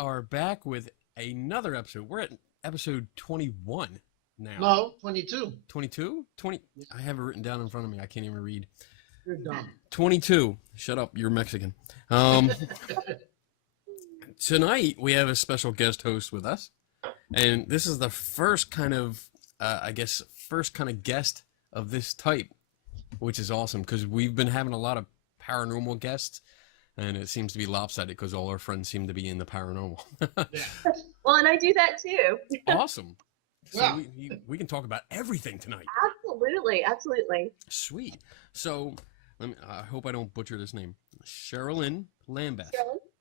are back with another episode. We're at episode 21 now. No, 22. 22? 20. I have it written down in front of me. I can't even read. You're dumb. 22. Shut up. You're Mexican. Tonight, we have a special guest host with us. And this is the first kind of, guest of this type, which is awesome because we've been having a lot of paranormal guests. And it seems to be lopsided because all our friends seem to be in the paranormal. Yeah. Well, and I do that too. Awesome. So Yeah. we can talk about everything tonight. Absolutely, absolutely. Sweet. So I hope I don't butcher this name. Cheralyn Lambeth.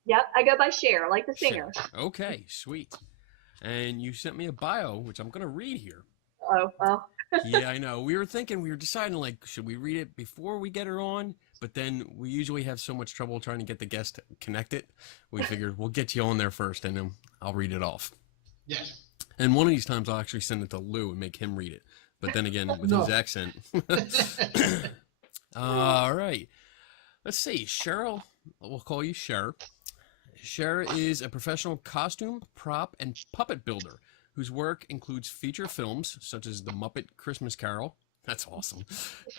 Yep, I go by Cher, like the singer. Cher. Okay, sweet. And you sent me a bio, which I'm going to read here. Oh, well. Yeah, I know. We were deciding, like, should we read it before we get her on? But then we usually have so much trouble trying to get the guest connected. We figured we'll get you on there first, and then I'll read it off. Yes. And one of these times I'll actually send it to Lou and make him read it. But then again, with his accent. All right. Let's see. Cheryl, we'll call you Cher. Cher is a professional costume, prop, and puppet builder whose work includes feature films such as The Muppet Christmas Carol. That's awesome.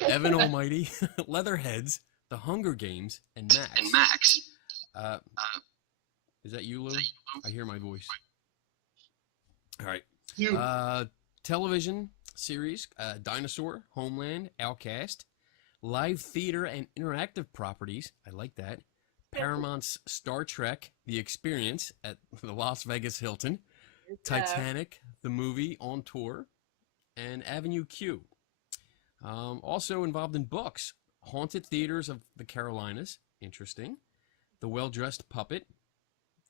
Evan Almighty, Leatherheads, The Hunger Games, and Max. Is that you, Lou? I hear my voice. All right. You. Television series, Dinosaur, Homeland, Outcast, live theater and interactive properties. I like that. Paramount's Star Trek, The Experience at the Las Vegas Hilton, Titanic, the movie on tour, and Avenue Q. Also involved in books, Haunted Theaters of the Carolinas, interesting. The Well-Dressed Puppet,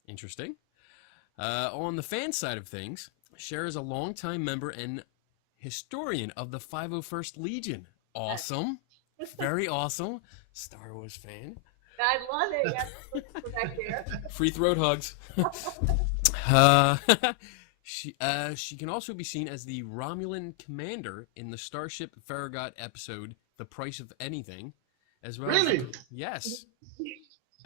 interesting. On the fan side of things, Cher is a longtime member and historian of the 501st Legion. Awesome. Very awesome. Star Wars fan. I love it. Yeah, we're back there. Free throat hugs. She can also be seen as the Romulan commander in the Starship Farragut episode "The Price of Anything," as well Really? Yes,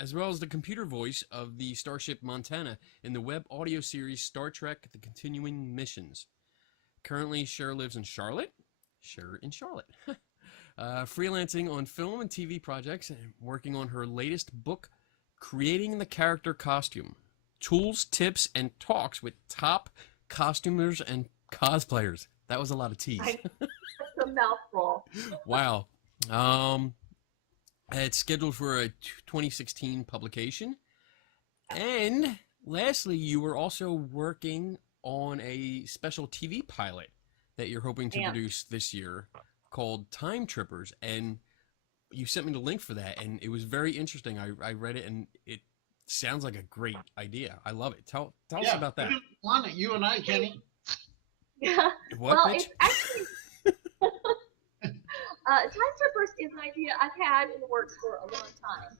as well as the computer voice of the Starship Montana in the web audio series Star Trek: The Continuing Missions. Currently, Cher lives in Charlotte. Freelancing on film and TV projects and working on her latest book, Creating the Character Costume. Tools, tips, and talks with top costumers and cosplayers. That was a lot of T's. That's a mouthful. Wow. It's scheduled for a 2016 publication. And lastly, you were also working on a special TV pilot that you're hoping to produce this year called Time Trippers. And you sent me the link for that, and it was very interesting. I read it, and it sounds like a great idea. I love it. Tell us about that. On it, you and I, Kenny. Yeah. What, well, bitch? it's actually Time Trippers is an idea I've had in the works for a long time.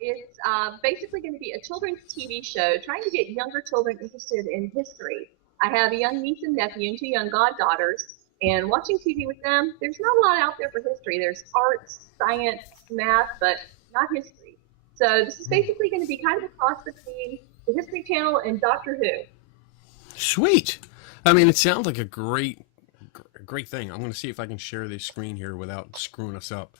It's basically going to be a children's TV show trying to get younger children interested in history. I have a young niece and nephew and 2 young goddaughters, and watching TV with them, there's not a lot out there for history. There's arts, science, math, but not history. So this is basically going to be kind of a cross between the History Channel and Doctor Who. Sweet. I mean, it sounds like a great thing. I'm going to see if I can share this screen here without screwing us up.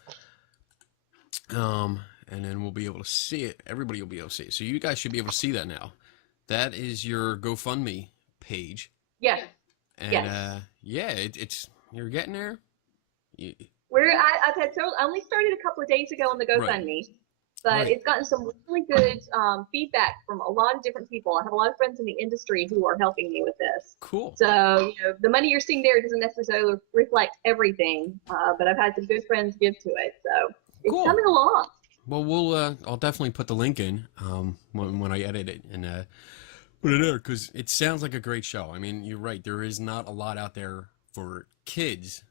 And then we'll be able to see it. Everybody will be able to see it. So you guys should be able to see that now. That is your GoFundMe page. Yes. And it's you're getting there. I've had several. I only started a couple of days ago on the GoFundMe, but it's gotten some really good feedback from a lot of different people. I have a lot of friends in the industry who are helping me with this. Cool. So the money you're seeing there doesn't necessarily reflect everything, but I've had some good friends give to it, so it's coming along. Well, I'll definitely put the link in when I edit it and put it there because it sounds like a great show. I mean, you're right. There is not a lot out there for kids,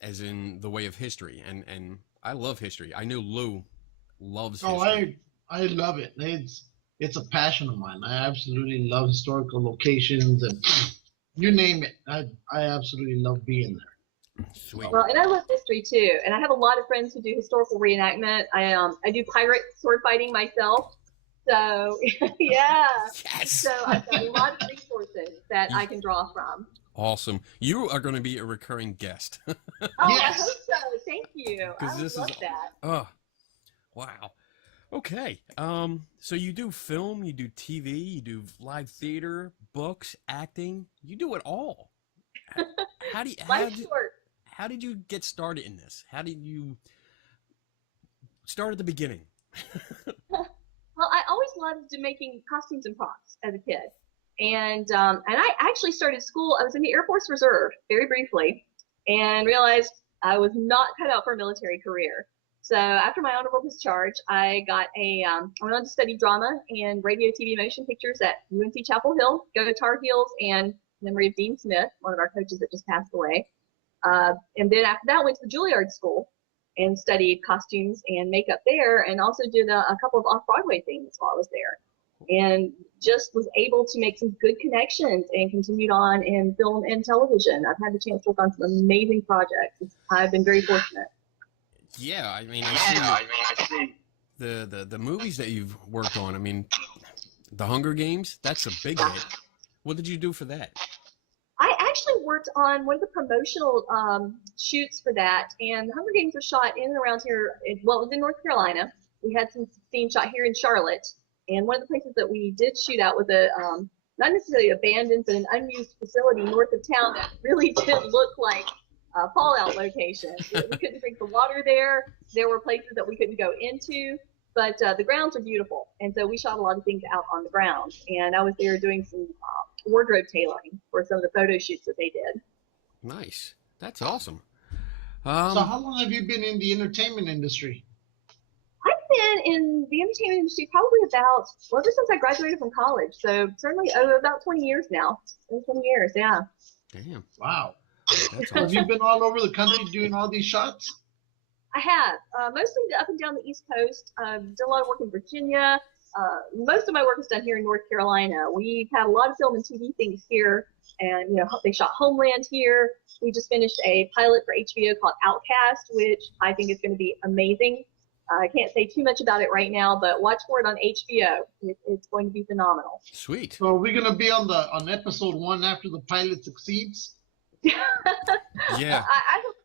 as in the way of history, and I love history. I know Lou loves history. I love it. It's a passion of mine. I absolutely love historical locations and you name it. I absolutely love being there. Sweet. Well, and I love history too, and I have a lot of friends who do historical reenactment. I do pirate sword fighting myself, So, yeah. Yes. So I've got a lot of resources that I can draw from. Awesome. You are going to be a recurring guest. Oh, I Yes. hope so. Thank you. I would this love is that. oh, wow. Okay. So you do film, you do TV, you do live theater, books, acting. You do it all. How do you, Life's short. how did you get started in this? How did you start at the beginning? Well, I always loved making costumes and props as a kid. And I actually started school. I was in the Air Force Reserve very briefly and realized I was not cut out for a military career. So after my honorable discharge, I went on to study drama and radio, TV, motion pictures at UNC Chapel Hill, go to Tar Heels, and memory of Dean Smith, one of our coaches that just passed away. And then after that, went to the Juilliard School and studied costumes and makeup there, and also did a couple of off-Broadway things while I was there. And just was able to make some good connections and continued on in film and television. I've had the chance to work on some amazing projects. I've been very fortunate. Yeah, I mean, I see the movies that you've worked on. I mean, The Hunger Games, that's a big hit. What did you do for that? I actually worked on one of the promotional shoots for that, and the Hunger Games were shot in and around here. It was in North Carolina. We had some scenes shot here in Charlotte, and one of the places that we did shoot out was not necessarily abandoned, but an unused facility north of town that really did look like a fallout location. We couldn't drink the water there. There were places that we couldn't go into, but the grounds are beautiful, and so we shot a lot of things out on the ground. And I was there doing some wardrobe tailoring for some of the photo shoots that they did. Nice. That's awesome. So how long have you been in the entertainment industry? I've been in the entertainment industry probably ever since I graduated from college. So certainly about 20 years now. 20 years, yeah. Damn. Wow. That's Have awesome. you been all over the country doing all these shots? I have, mostly up and down the East Coast. Done a lot of work in Virginia. Most of my work is done here in North Carolina. We've had a lot of film and TV things here, and they shot Homeland here. We just finished a pilot for HBO called Outcast, which I think is going to be amazing. I can't say too much about it right now, but watch for it on HBO. It's going to be phenomenal. Sweet. So are we gonna be on episode 1 after the pilot succeeds? Yeah.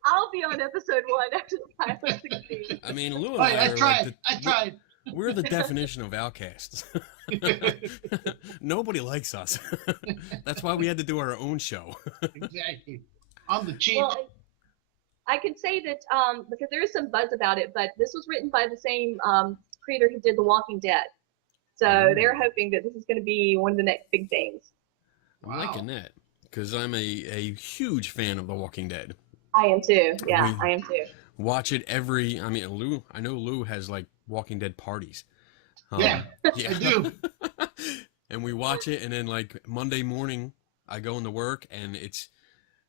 I'll be on episode 1 after the pilot succeeds. I mean, Lou and I I are tried. like I tried. we're the definition of outcasts. Nobody likes us. That's why we had to do our own show. Exactly. On the cheap. Well, I can say that because there is some buzz about it, but this was written by the same creator who did The Walking Dead. So they're hoping that this is going to be one of the next big things. I'm liking that because I'm a huge fan of The Walking Dead. I am too. Yeah, I am too. Watch it Lou, I know Lou has like Walking Dead parties. Yeah, yeah. I do. And we watch it, and then like Monday morning, I go into work, and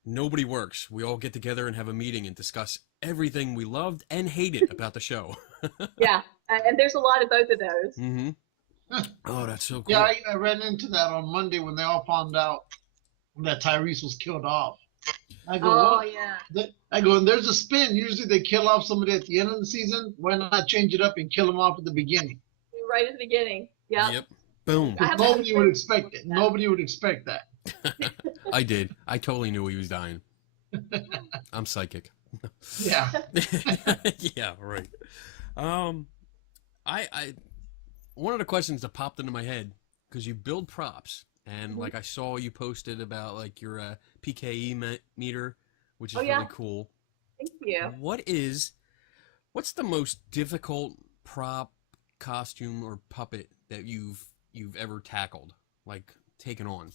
nobody works. We all get together and have a meeting and discuss everything we loved and hated about the show. Yeah, and there's a lot of both of those. Mm-hmm. Oh, that's so cool. Yeah, I ran into that on Monday when they all found out that Tyrese was killed off. I go, Oh, what? yeah. I go, and there's a spin. Usually they kill off somebody at the end of the season. Why not change it up and kill them off at the beginning? Right at the beginning. Yeah. Yep. Boom. I have Nobody that. would expect it. Nobody would expect that. I did. I totally knew he was dying. I'm psychic. Yeah. Yeah, right. I one of the questions that popped into my head, because you build props, and like I saw you posted about like your PKE meter, which is really cool. Thank you. What's the most difficult prop, costume, or puppet that you've ever tackled, like taken on?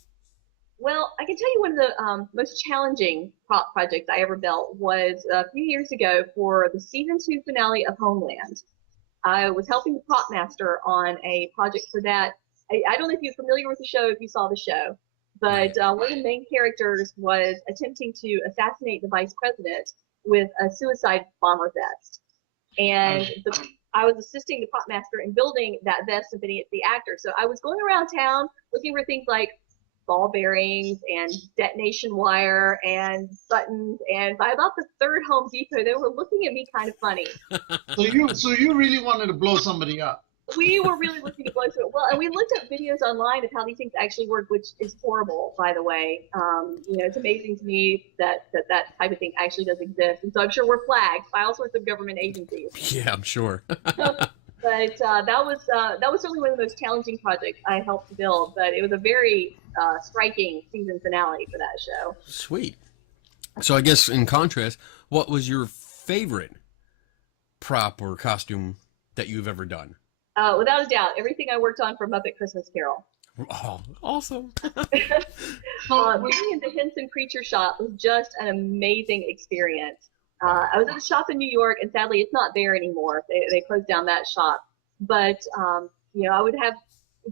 Well, I can tell you one of the most challenging prop projects I ever built was a few years ago for the season 2 finale of Homeland. I was helping the prop master on a project for that. I don't know if you're familiar with the show, if you saw the show, but one of the main characters was attempting to assassinate the vice president with a suicide bomber vest. And I was assisting the prop master in building that vest and fitting it to the actor. So I was going around town looking for things like ball bearings and detonation wire and buttons, and by about the third Home Depot, they were looking at me kind of funny. So you really wanted to blow somebody up. We were really looking to blow through it. and we looked up videos online of how these things actually work, which is horrible, by the way. It's amazing to me that type of thing actually does exist, and so I'm sure we're flagged by all sorts of government agencies. Yeah, I'm sure. But that was certainly one of the most challenging projects I helped to build. But it was a very striking season finale for that show. Sweet. So I guess in contrast, what was your favorite prop or costume that you've ever done? Without a doubt, everything I worked on for Muppet Christmas Carol. Oh, awesome. Being in the Henson Creature Shop was just an amazing experience. I was at a shop in New York, and sadly, it's not there anymore. They closed down that shop. But I would have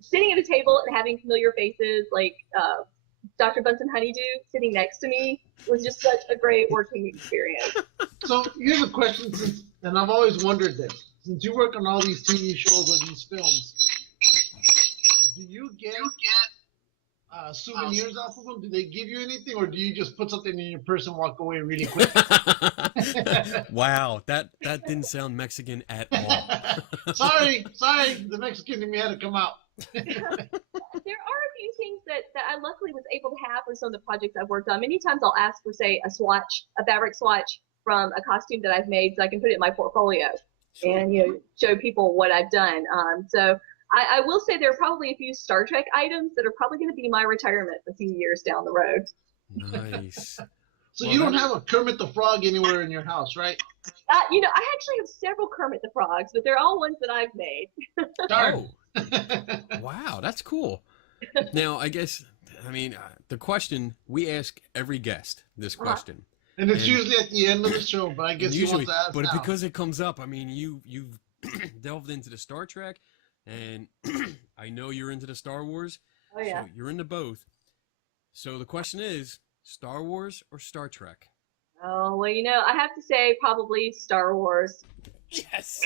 sitting at a table and having familiar faces like Dr. Bunsen Honeydew sitting next to me was just such a great working experience. So here's a question, and I've always wondered this. Since you work on all these TV shows or these films, do you get souvenirs off of them? Do they give you anything, or do you just put something in your purse and walk away really quick? Wow, that didn't sound Mexican at all. sorry, the Mexican in me had to come out. There are a few things that I luckily was able to have for some of the projects I've worked on. Many times I'll ask for, say, a fabric swatch from a costume that I've made so I can put it in my portfolio and show people what I've done. So I will say there are probably a few Star Trek items that are probably going to be my retirement a few years down the road. Nice. So you don't have a Kermit the Frog anywhere in your house, right? I actually have several Kermit the Frogs, but they're all ones that I've made. Oh. Wow, that's cool. Now, the question, we ask every guest this question. And it's usually at the end of the show, but I guess you want to ask but now. Because it comes up, you've delved into the Star Trek, and I know you're into the Star Wars. Oh, yeah. So you're into both. So the question is, Star Wars or Star Trek? Oh, well, I have to say probably Star Wars. Yes.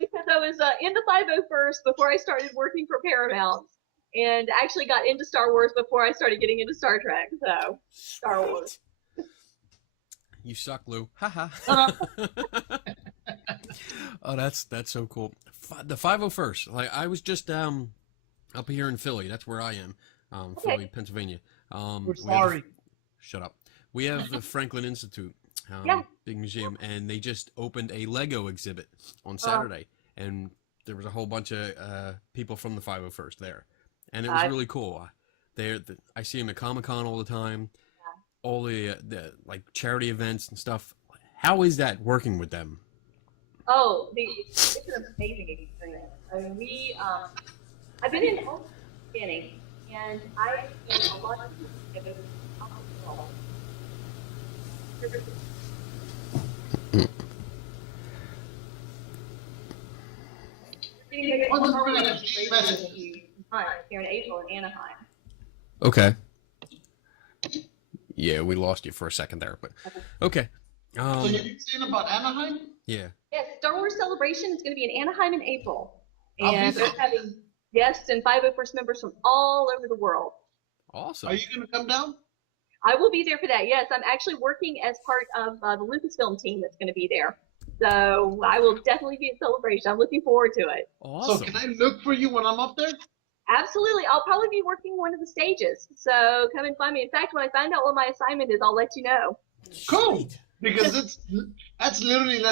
Because I was in the 501st before I started working for Paramount, and actually got into Star Wars before I started getting into Star Trek. So, Star Wars. You suck, Lou. Ha Oh, that's so cool. The 501st. Like, I was just up here in Philly. That's where I am. Okay. Philly, Pennsylvania. We're sorry. Shut up. We have the Franklin Institute, big museum, and they just opened a Lego exhibit on Saturday, and there was a whole bunch of people from the 501st there, and it was really cool. I see them at Comic-Con all the time, all the like charity events and stuff. How is that working with them? Oh, it's an amazing experience. I mean, I've been in all the beginning, and I've seen a lot of people. Here in April in Anaheim. Okay. Yeah, we lost you for a second there, but okay. So you're saying about Anaheim? Yeah. Yes, Star Wars Celebration is going to be in Anaheim in April, I'll and be they're there. having guests and 501st members from all over the world. Awesome. Are you going to come down? I will be there for that. Yes, I'm actually working as part of the Lucasfilm team that's going to be there. So I will definitely be at Celebration. I'm looking forward to it. Awesome. So can I look for you when I'm up there? Absolutely. I'll probably be working one of the stages. So come and find me. In fact, when I find out what my assignment is, I'll let you know. Cool. Sweet. Because that's literally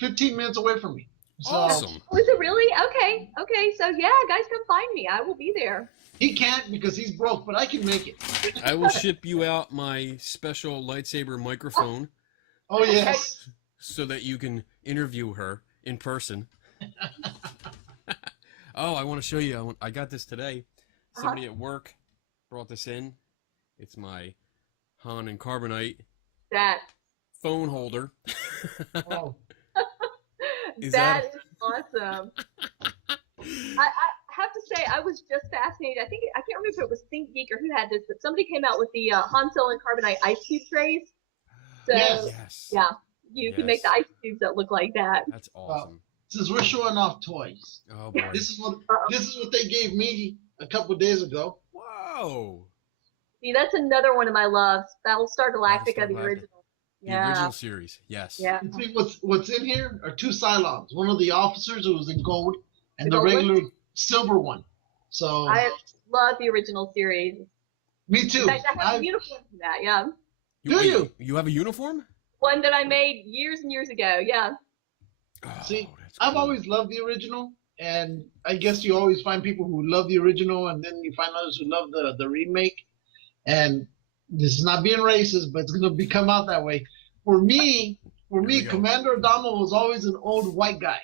15 minutes away from me. So Awesome. Oh, is it really? Okay. Okay. So yeah, guys, come find me. I will be there. he can't because he's broke, but I can make it. I will ship you out my special lightsaber microphone Oh, yes. so that you can interview her in person. Oh, I want to show you. I got this today. Somebody at work brought this in. It's my Han and Carbonite That phone holder. Oh. Is that is awesome. I have to say, I was just fascinated. I can't remember if it was Think Geek or who had this, but somebody came out with the Han Solo and Carbonite ice cube trays. So Yes. yeah, you can make the ice cubes that look like that. That's awesome. Since we're showing off toys, Oh boy. this is what they gave me a couple of days ago. Whoa. See, that's another one of my loves. Battlestar Galactica, Battlestar the Galactica. original. The Yeah. original series. Yes. Yeah. You see what's in here are two Cylons. One of the officers who was in gold, and The the gold one? regular silver one. So I love the original series. me too. In fact, I have a uniform from that. Yeah, Do you? You have a uniform? one that I made years and years ago. Yeah. Oh, See, that's I've cool. always loved the original, and I guess you always find people who love the original, and then you find others who love the remake. And this is not being racist, but it's gonna become out that way. For me, we go. Commander Adama was always an old white guy,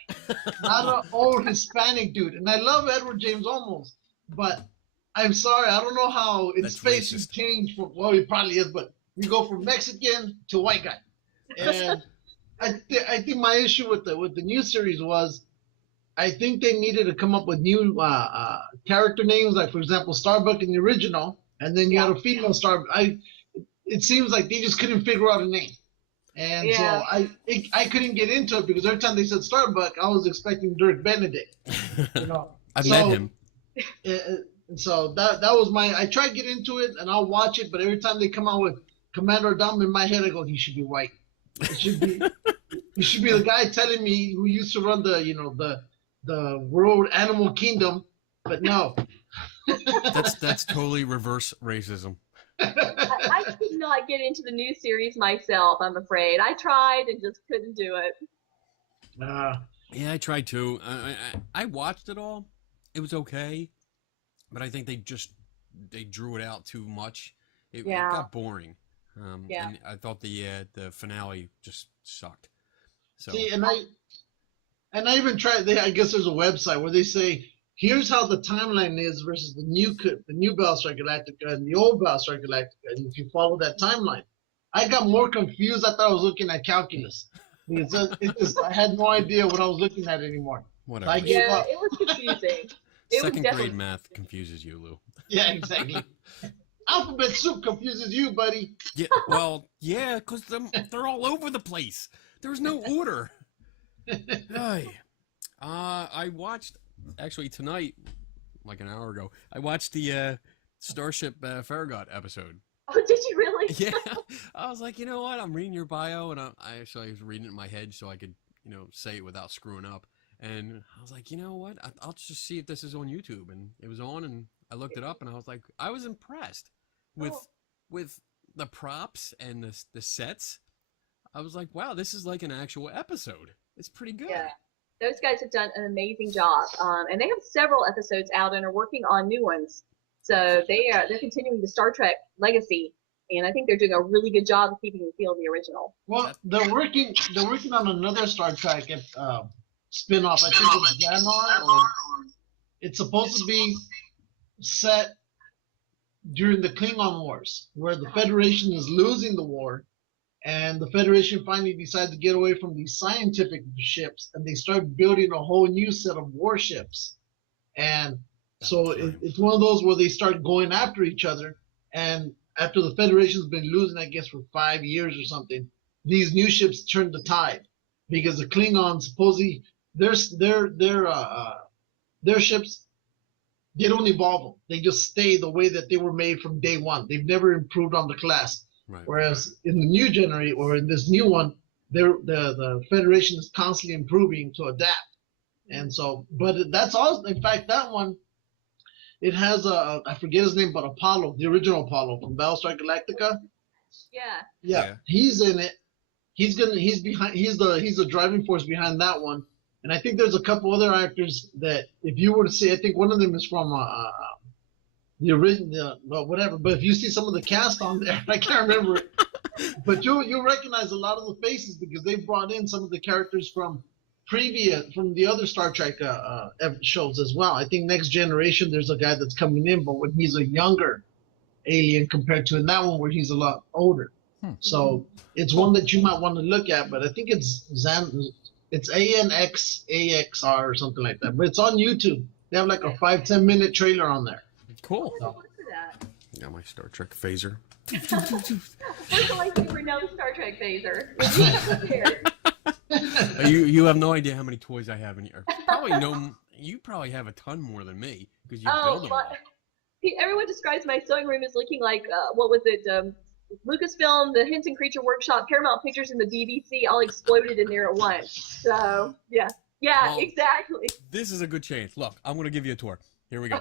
not an old Hispanic dude. And I love Edward James Olmos, but I'm sorry, I don't know how in That's space racist. you change from, well, he probably is, but you go from Mexican to white guy. And I think my issue with the new series was I think they needed to come up with new character names, like for example Starbuck in the original, and then you had a female Starbuck. It seems like they just couldn't figure out a name, and so I couldn't get into it because every time they said Starbuck, I was expecting Dirk Benedict. You know, I've met him. And so that was my. I tried to get into it, and I'll watch it, but every time they come out with Commander Adama in my head, I go, he should be white. It should be. He should be the guy telling me who used to run the world animal kingdom, but no. That's totally reverse racism. I could not get into the new series myself, I'm afraid. I tried and just couldn't do it. Yeah, I tried to. I watched it all. It was okay, but I think they drew it out too much. It got boring. And I thought the finale just sucked. So. See, and I even tried. I guess there's a website where they say, here's how the timeline is versus the new Battlestar Galactica and the old Battlestar Galactica, and if you follow that timeline, I got more confused. I thought I was looking at calculus because I had no idea what I was looking at anymore. Whatever. I gave up. It was confusing. Second grade math confuses you, Lou. Yeah, exactly. Alphabet soup confuses you, buddy. Yeah, well, yeah, because they're all over the place. There's no order. I watched, actually tonight, like an hour ago, I watched the Starship Farragut episode. Oh, did you really? Yeah. I was like, you know what? I'm reading your bio, and I was reading it in my head so I could, say it without screwing up. And I was like, you know what? I'll just see if this is on YouTube. And it was on, and I looked it up, and I was like, I was impressed with the props and the sets. I was like, wow, this is like an actual episode. It's pretty good. Yeah, those guys have done an amazing job, and they have several episodes out and are working on new ones. So they're continuing the Star Trek legacy, and I think they're doing a really good job of keeping the feel of the original. Well, they're working on another Star Trek spin-off. I think it's Xanar, or it's supposed to be set during the Klingon Wars, where the Federation is losing the war, and the Federation finally decides to get away from these scientific ships, and they start building a whole new set of warships. And so it's one of those where they start going after each other, and after the Federation's been losing, I guess, for 5 years or something, these new ships turn the tide, because the Klingons supposedly their ships, they don't evolve them. They just stay the way that they were made from day one. They've never improved on the class. Right. Whereas in the new generation, or in this new one, the Federation is constantly improving to adapt. And so, but that's also, in fact, that one, it has I forget his name, but Apollo, the original Apollo from Battlestar Galactica. Yeah, he's in it. He's the driving force behind that one. And I think there's a couple other actors that, if you were to see, I think one of them is from the original, well, whatever. But if you see some of the cast on there, I can't remember it. But you'll recognize a lot of the faces because they brought in some of the characters from the other Star Trek shows as well. I think Next Generation, there's a guy that's coming in, but when he's a younger alien compared to in that one where he's a lot older. So it's one that you might want to look at. But I think it's ANXAXR or something like that. But it's on YouTube. They have like a 5-10 minute trailer on there. Cool. I look for that. Got my Star Trek phaser. Where's the lightsaber no Star Trek phaser? You have no idea how many toys I have in here. You probably have a ton more than me because you build them all. Everyone describes my sewing room as looking like what was it? Lucasfilm, the Henson Creature Workshop, Paramount Pictures, and the BBC all exploded in there at once. So yeah, Yeah, Oh. exactly. This is a good chance. Look, I'm going to give you a tour. Here we go.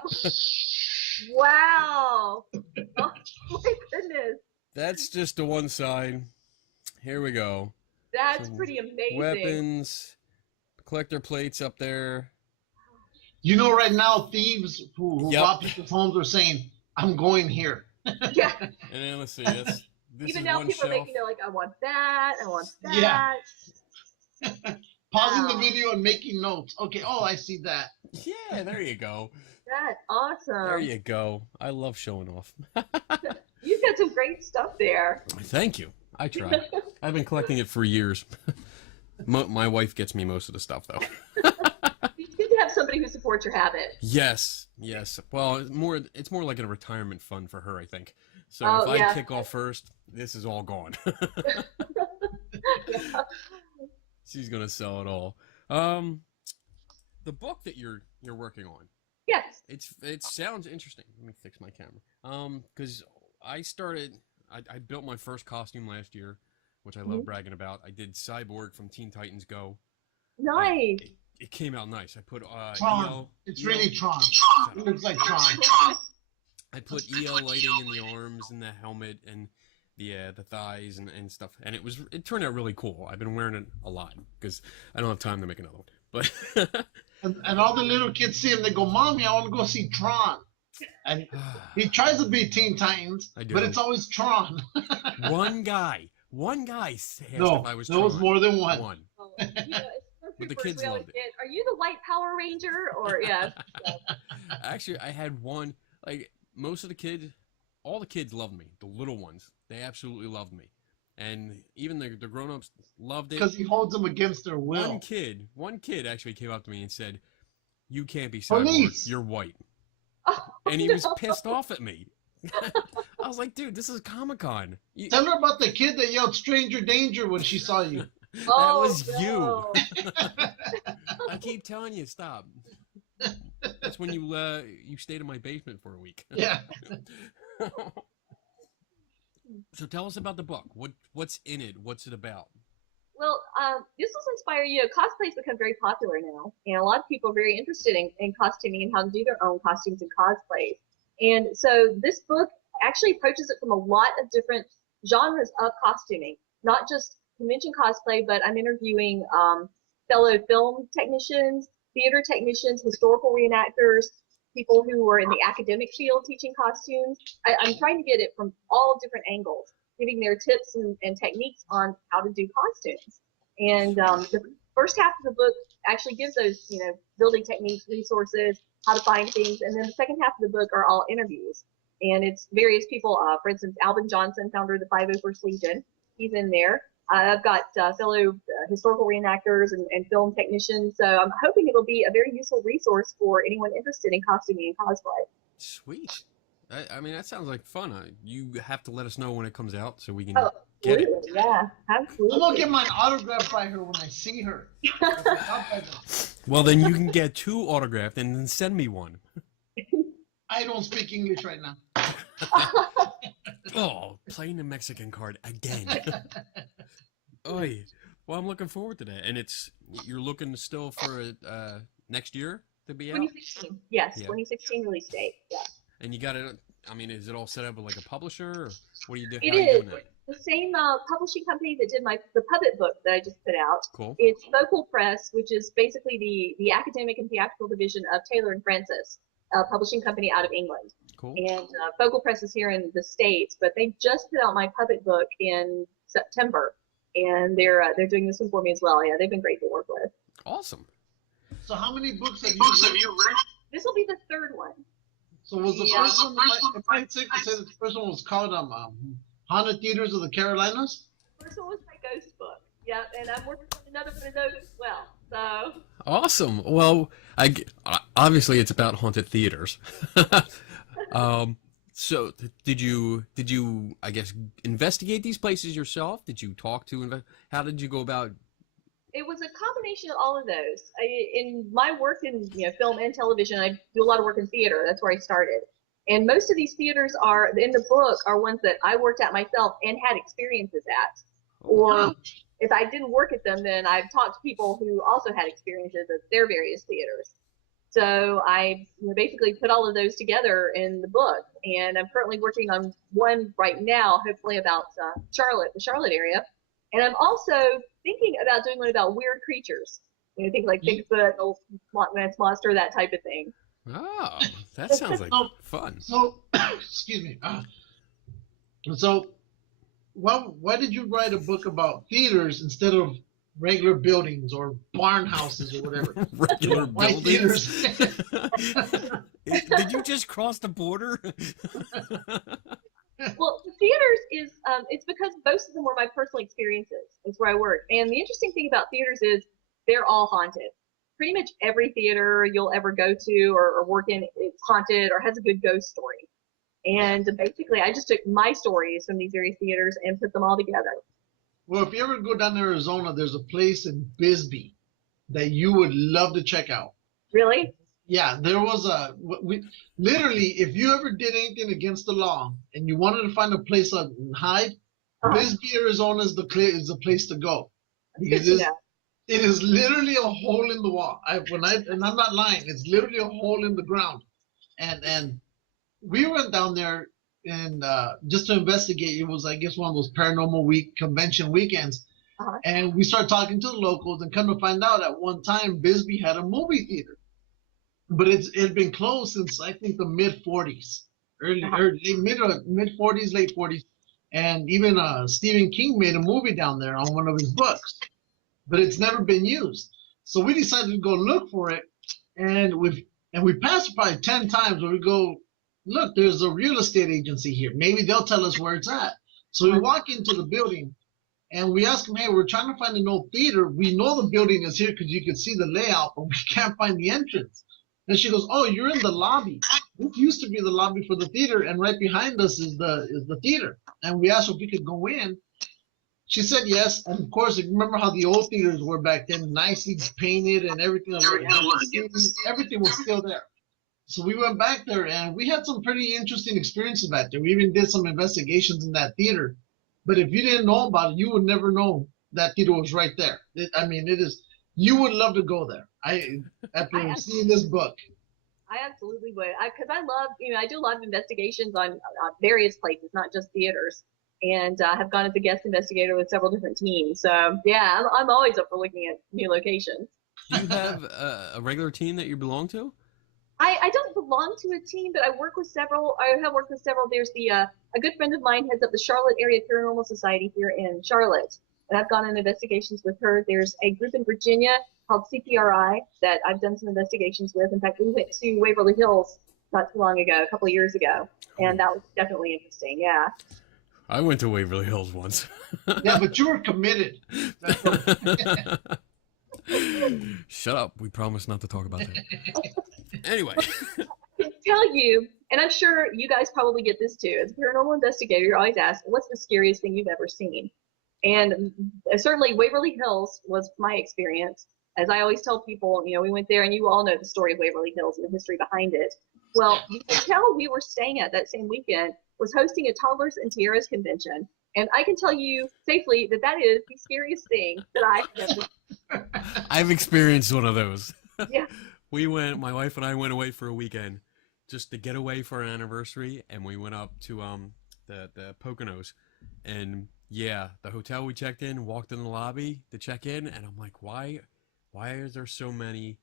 Wow. Oh my goodness. That's just the one side. Here we go. That's Some pretty amazing. weapons, collector plates up there. You know, right now, thieves who Yep. rob people's homes are saying, I'm going here. Yeah. And then let's see. This Even is now one people are shelf. making, they're like, I want that, I want that. Yeah. Pausing the Wow. video and making notes. Okay, oh, I see that. Yeah, there you go. That's awesome. There you go. I love showing off. You've got some great stuff there. Thank you. I try. I've been collecting it for years. My wife gets me most of the stuff, though. It's good to have somebody who supports your habit. Yes, yes. Well, it's more like a retirement fund for her, I think. So Oh, if yeah. I kick off first, this is all gone. Yeah. She's gonna sell it all. The book that you're working on, Yes. it sounds interesting. Let me fix my camera. Because I built my first costume last year, which I love bragging about. I did Cyborg from Teen Titans Go. Nice. It came out nice. I put Tron. EL. It's EL really Tron. It looks like Tron. I put EL lighting in the arms and the helmet and the thighs and stuff, and it turned out really cool. I've been wearing it a lot because I don't have time to make another one. But And all the little kids see him, they go, Mommy, I want to go see Tron. And he tries to be Teen Titans, I do. but it's always Tron. one guy asked No, if I was there was Tron. more than one. Well, you know, it's But the Troopers, kids we always loved it. get, are you the White Power Ranger? Or, yeah. So, Actually, I had one. Like most of the kids, all the kids loved me. The little ones, they absolutely loved me, and even the grown-ups loved it. Because he holds them against their will. One kid actually came up to me and said, "You can't be Cyborg. Police. You're white." oh, And he no. was pissed off at me. I was like, "Dude, this is Comic-Con. Tell her about the kid that yelled stranger danger when she saw you. That Oh, was no. you." I keep telling you, stop. That's when you stayed in my basement for a week. Yeah. So tell us about the book. What's in it? What's it about? Well, this will inspire you. Cosplay's become very popular now, and a lot of people are very interested in costuming and how to do their own costumes and cosplays. And so this book actually approaches it from a lot of different genres of costuming, not just convention cosplay, but I'm interviewing fellow film technicians, theater technicians, historical reenactors, people who are in the academic field teaching costumes. I'm trying to get it from all different angles, giving their tips and techniques on how to do costumes. And the first half of the book actually gives those, building techniques, resources, how to find things. And then the second half of the book are all interviews. And it's various people, for instance, Alvin Johnson, founder of the 501st Legion, he's in there. I've got fellow historical reenactors and film technicians. So I'm hoping it'll be a very useful resource for anyone interested in costuming and cosplay. Sweet. I mean, that sounds like fun. You have to let us know when it comes out so we can Oh, get it. absolutely. Yeah, absolutely. I'm going to get mine autographed by her when I see her. Well, then you can get 2 autographed and then send me one. I don't speak English right now. Oh, playing the Mexican card again. Oy. Well, I'm looking forward to that. And you're looking still for next year to be out? 2016. Yes, Yeah. 2016 release date. Yeah. And you got it. I mean, is it all set up with like a publisher, or what do you do? It how you is. doing that? The same publishing company that did the puppet book that I just put out. Cool. It's Focal Press, which is basically the academic and theatrical division of Taylor and Francis, a publishing company out of England. Cool. And Focal Press is here in the States, but they just put out my puppet book in September, and they're doing this one for me as well. Yeah, they've been great to work with. Awesome. So how many books have you read? This will be the third one. So was the Yeah. first one, if I'm safe to say that the first one was called Haunted Theaters of the Carolinas? The first one was my ghost book. Yeah, and I'm working on another one of those as well. So. Awesome. Well, obviously it's about haunted theaters. So did you I guess investigate these places yourself? Did you talk to how did you go about? It was a combination of all of those. In my work in film and television, I do a lot of work in theater. That's where I started. And most of these theaters in the book are ones that I worked at myself and had experiences at. Or if I didn't work at them, then I've talked to people who also had experiences at their various theaters. So I basically put all of those together in the book, and I'm currently working on one right now, hopefully about Charlotte, the Charlotte area. And I'm also thinking about doing one about weird creatures. Things like Bigfoot, old Loch Ness Monster, that type of thing. Oh, that sounds like fun. So, excuse me. So, why did you write a book about theaters instead of regular buildings or barn houses or whatever? Regular Why buildings? theaters? Did you just cross the border? Well, the theaters is, it's because most of them were my personal experiences. It's where I work. And the interesting thing about theaters is they're all haunted. Pretty much every theater you'll ever go to or work in is haunted or has a good ghost story. And basically, I just took my stories from these various theaters and put them all together. Well, if you ever go down to Arizona, there's a place in Bisbee that you would love to check out. Really? Yeah, there was literally, if you ever did anything against the law and you wanted to find a place to hide, Bisbee, Arizona is the place to go. Because it is literally a hole in the wall. And I'm not lying, it's literally a hole in the ground. And we went down there and just to investigate. It was, I guess, one of those paranormal convention weekends. And we started talking to the locals and come to find out at one time Bisbee had a movie theater. But it had been closed since I think the mid 40s, mid 40s, late 40s, and even Stephen King made a movie down there on one of his books, but it's never been used. So we decided to go look for it, and we passed probably 10 times. Where we go, look, there's a real estate agency here. Maybe they'll tell us where it's at. So we walk into the building, and we ask them, hey, we're trying to find an old theater. We know the building is here because you can see the layout, but we can't find the entrance. And she goes, oh, you're in the lobby. This used to be the lobby for the theater, and right behind us is the theater. And we asked if we could go in. She said yes. And of course, remember how the old theaters were back then, nicely painted and everything. Everything was still there. So we went back there, and we had some pretty interesting experiences back there. We even did some investigations in that theater. But if you didn't know about it, you would never know that theater was right there. It is. You would love to go there. After seeing this book. I absolutely would. Because I love, I do a lot of investigations on various places, not just theaters, and have gone as a guest investigator with several different teams. So yeah, I'm always up for looking at new locations. Do you have a regular team that you belong to? I don't belong to a team, but I work with several. I have worked with several. There's a good friend of mine heads up the Charlotte Area Paranormal Society here in Charlotte, and I've gone on investigations with her. There's a group in Virginia called CPRI that I've done some investigations with. In fact, we went to Waverly Hills not too long ago, a couple of years ago, and that was definitely interesting. Yeah. I went to Waverly Hills once. Yeah, but you were committed. Shut up. We promised not to talk about that. Anyway. I can tell you, and I'm sure you guys probably get this too, as a paranormal investigator, you're always asked, what's the scariest thing you've ever seen? And certainly Waverly Hills was my experience. As I always tell people, we went there, and you all know the story of Waverly Hills and the history behind it. Well, the hotel we were staying at that same weekend was hosting a Toddlers and Tiaras convention. And I can tell you safely that is the scariest thing that I have ever seen. I've experienced one of those. Yeah. My wife and I went away for a weekend just to get away for our anniversary, and we went up to the Poconos. And yeah, the hotel we checked in, walked in the lobby to check in, and I'm like, why is there so many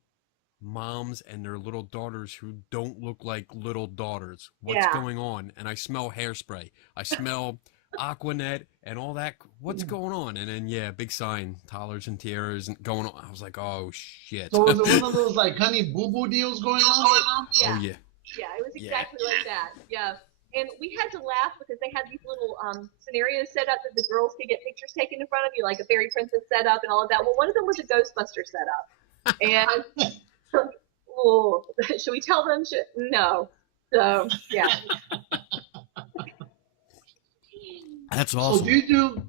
moms and their little daughters who don't look like little daughters? What's going on? And I smell hairspray. I smell Aquanet and all that. What's going on? And then, big sign, Toddlers and Tiaras going on. I was like, oh, shit. So was it one of those, like, Honey Boo Boo deals going on? Yeah. Oh, yeah. Yeah, it was exactly like that. Yeah. And we had to laugh because they had these little scenarios set up that the girls could get pictures taken in front of you, like a fairy princess setup and all of that. Well, one of them was a Ghostbuster setup. And should we tell them? No. So, yeah. That's awesome. So do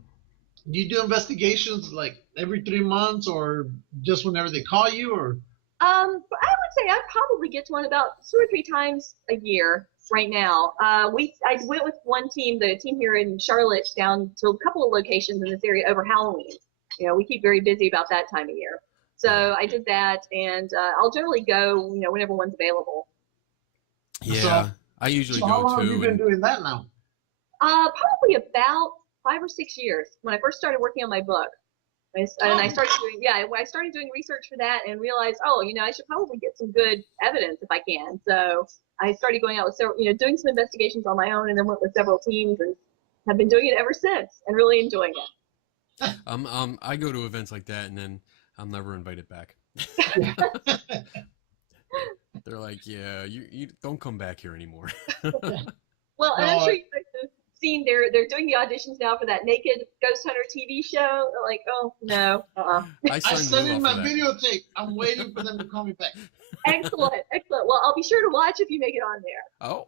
you do investigations like every 3 months or just whenever they call you, or? I would say I probably get to one about 2 or 3 times a year right now. I went with one team, the team here in Charlotte, down to a couple of locations in this area over Halloween. we keep very busy about that time of year. So I did that, and I'll generally go, whenever one's available. Yeah, I usually So how go long have you too. been And doing that now? Probably about 5 or 6 years when I first started working on my book. And I started doing, I started doing research for that and realized, I should probably get some good evidence if I can. So I started going out with several, doing some investigations on my own, and then went with several teams and have been doing it ever since and really enjoying it. I go to events like that, and then I'm never invited back. They're like, yeah, you don't come back here anymore. Well, and I'm No, sure you guys have seen they're doing the auditions now for that Naked Ghost Hunter TV show. They're like, oh no, I I signed sent Lou in up my for that. videotape. I'm waiting for them to call me back. Excellent. Well, I'll be sure to watch if you make it on there. Oh.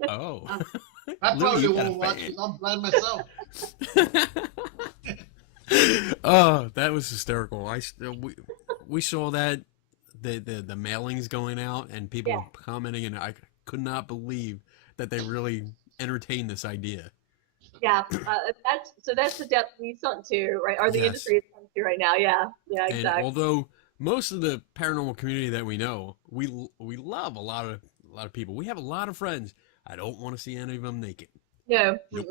I Lou, probably you got a won't watch fan. it. I'm blind myself. Oh, that was hysterical. We saw that the mailings going out and people Yeah. commenting, and I could not believe that they really entertained this idea. Yeah, that's the depth we sunk to, right? Or the Yes. industry is sunk to right now. Yeah, And exactly. although most of the paranormal community that we know, we love a lot of people. We have a lot of friends. I don't want to see any of them naked. No. Nope.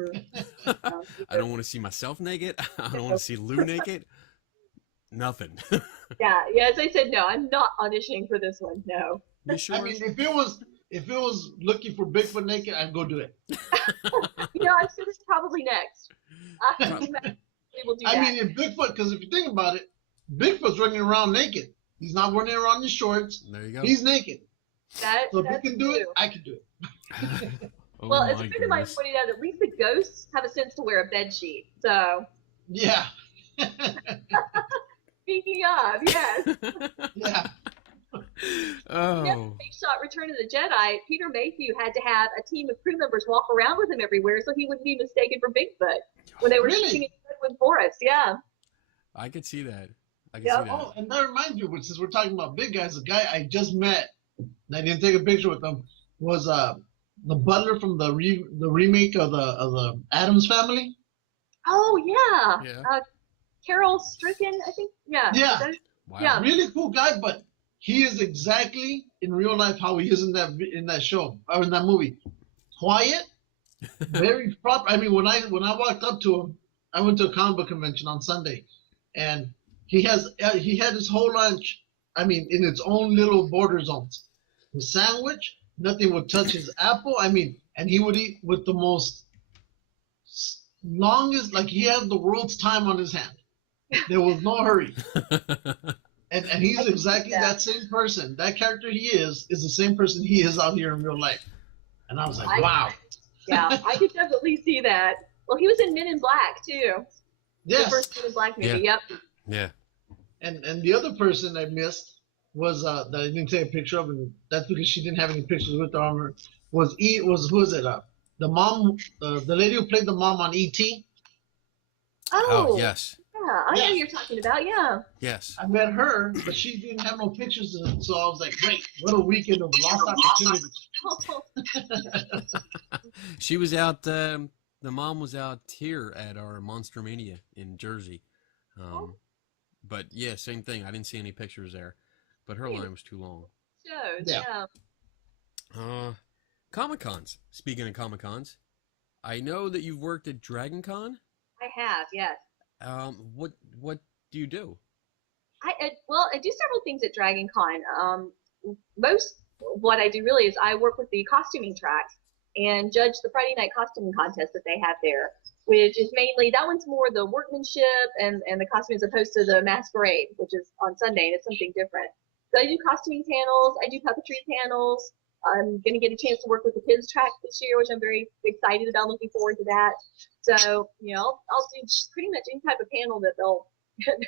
No. I don't want to see myself naked. I don't want to see Lou naked. Nothing. Yeah. As I said, no, I'm not auditioning for this one. No. You sure? I mean, if it was looking for Bigfoot naked, I'd go do it. I'm sure it's probably next. We will do that. I mean, if Bigfoot, because if you think about it, Bigfoot's running around naked. He's not running around in shorts. There you go. He's naked. So if that's he can do it, true. I can do it. Oh Well, as my a friend of mine goodness. pointed out, at least the ghosts have a sense to wear a bed sheet. So, Yeah. speaking of, yes. Yeah. Oh. Big shot Return of the Jedi, Peter Mayhew had to have a team of crew members walk around with him everywhere so he wouldn't be mistaken for Bigfoot when they were Really? shooting in the Redwood Forest. Yeah. I could see that. I could Yeah. see that. Oh, and that reminds me, since we're talking about big guys, the guy I just met, and I didn't take a picture with him, was the butler from the remake of the Addams Family. Oh, yeah. Yeah. Carol Stricken, I think. Yeah. Yeah. Wow. Yeah. Really cool guy, but he is exactly in real life how he is in that show or in that movie. Quiet, very proper. I mean, when I walked up to him, I went to a comic book convention on Sunday, and he had his whole lunch. I mean, in its own little border zones. His sandwich, nothing would touch his apple. I mean, and he would eat with the most longest, like he had the world's time on his hand. There was no hurry. And he's exactly that same person. That character he is the same person he is out here in real life. And I was like, wow. Yeah, I could definitely see that. Well, he was in Men in Black, too. The Yes. first Men in Black movie, yep. Yeah. And the other person I missed was that I didn't take a picture of, and that's because she didn't have any pictures with her. Was who is it? The mom, the lady who played the mom on E.T. Oh, yes. Yeah, I know who you're talking about, yeah. Yes. I met her, but she didn't have no pictures, so I was like, great, what a weekend of lost opportunities. She was out. The mom was out here at our Monster Mania in Jersey. But yeah, same thing. I didn't see any pictures there, but her line was too long. Shows, Yeah. Comic Cons. Speaking of Comic Cons, I know that you've worked at Dragon Con. I have, yes. What do you do? I do several things at Dragon Con. Most of what I do really is I work with the costuming track and judge the Friday night costuming contest that they have there, which is mainly, that one's more the workmanship and the costume as opposed to the masquerade, which is on Sunday, and it's something different. So I do costuming panels, I do puppetry panels. I'm going to get a chance to work with the kids track this year, which I'm very excited about, looking forward to that. So, I'll do pretty much any type of panel that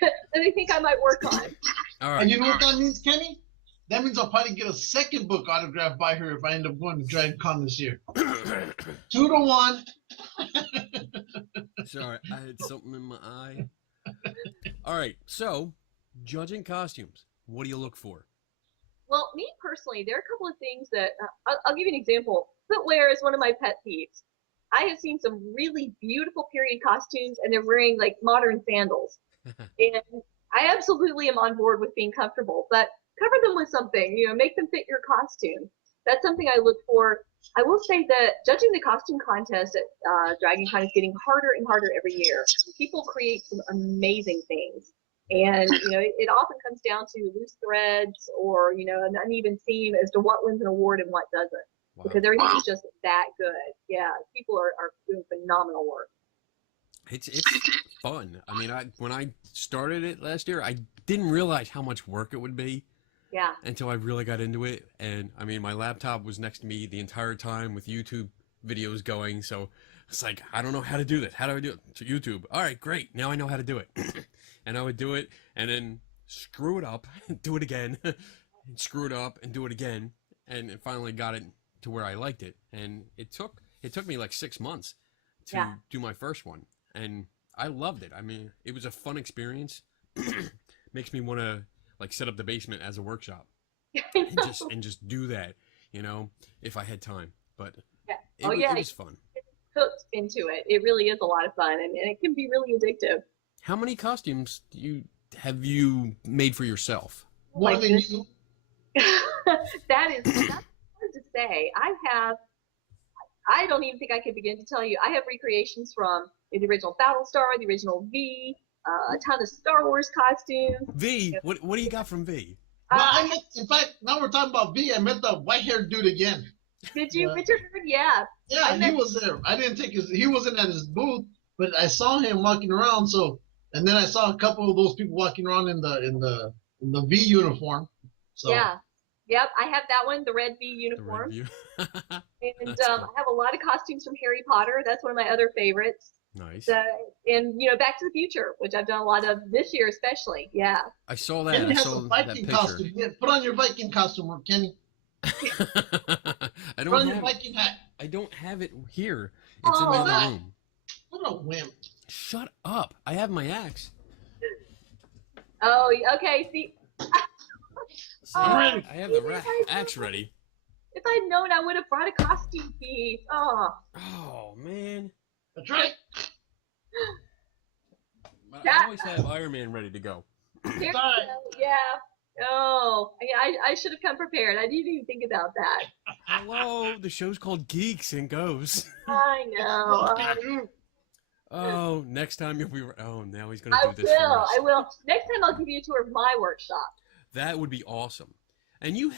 that they think I might work on. All right. And you know what that means, Kenny? That means I'll probably get a second book autographed by her if I end up going to Dragon Con this year. 2-1. Sorry, I had something in my eye. All right, so judging costumes, what do you look for? Well, me personally, there are a couple of things that I'll give you an example. Footwear is one of my pet peeves. I have seen some really beautiful period costumes, and they're wearing like modern sandals. And I absolutely am on board with being comfortable, but cover them with something, make them fit your costume. That's something I look for. I will say that judging the costume contest at Dragon Con is getting harder and harder every year. People create some amazing things. And, it often comes down to loose threads or, an uneven seam as to what wins an award and what doesn't. Wow. Because everything's just that good. Yeah, people are doing phenomenal work. It's fun. I mean, when I started it last year, I didn't realize how much work it would be. Yeah. Until I really got into it. And I mean, my laptop was next to me the entire time with YouTube videos going. So it's like, I don't know how to do this. How do I do it? To YouTube. All right, great. Now I know how to do it. And I would do it and then screw it up, do it again, and screw it up and do it again. And it finally got it to where I liked it. And it took me like 6 months to do my first one. And I loved it. I mean, it was a fun experience. Makes me want to like set up the basement as a workshop and just do that, if I had time. But it was fun. Hooked into it. It really is a lot of fun, and it can be really addictive. How many costumes have you made for yourself? More than you. That's hard to say. I don't even think I could begin to tell you. I have recreations from the original Battlestar, the original V, a ton of Star Wars costumes. V? What do you got from V? In fact, now we're talking about V. I met the white-haired dude again. Did you? Richard? Yeah. Yeah, he was there. I didn't take he wasn't at his booth, but I saw him walking around. And then I saw a couple of those people walking around in the V uniform. So. Yeah. Yep, I have that one, the red V uniform. The red V. And I have a lot of costumes from Harry Potter. That's one of my other favorites. Nice. And Back to the Future, which I've done a lot of this year, especially. Yeah. I saw that. Kenny has a Viking costume. Yeah, put on your Viking costume, Kenny. I don't put on your Viking hat. I don't have it here. It's in the other room. What a wimp! Shut up! I have my axe. Oh, okay. See. I have the axe ready. If I'd known, I would have brought a costume piece. Oh man. That's right. I always have Iron Man ready to go. Yeah. Oh, I should have come prepared. I didn't even think about that. Hello, the show's called Geeks and Goes. I know. Oh, next time you'll be. Oh, now he's gonna do this. I will. Next time I'll give you a tour of my workshop. That would be awesome. And you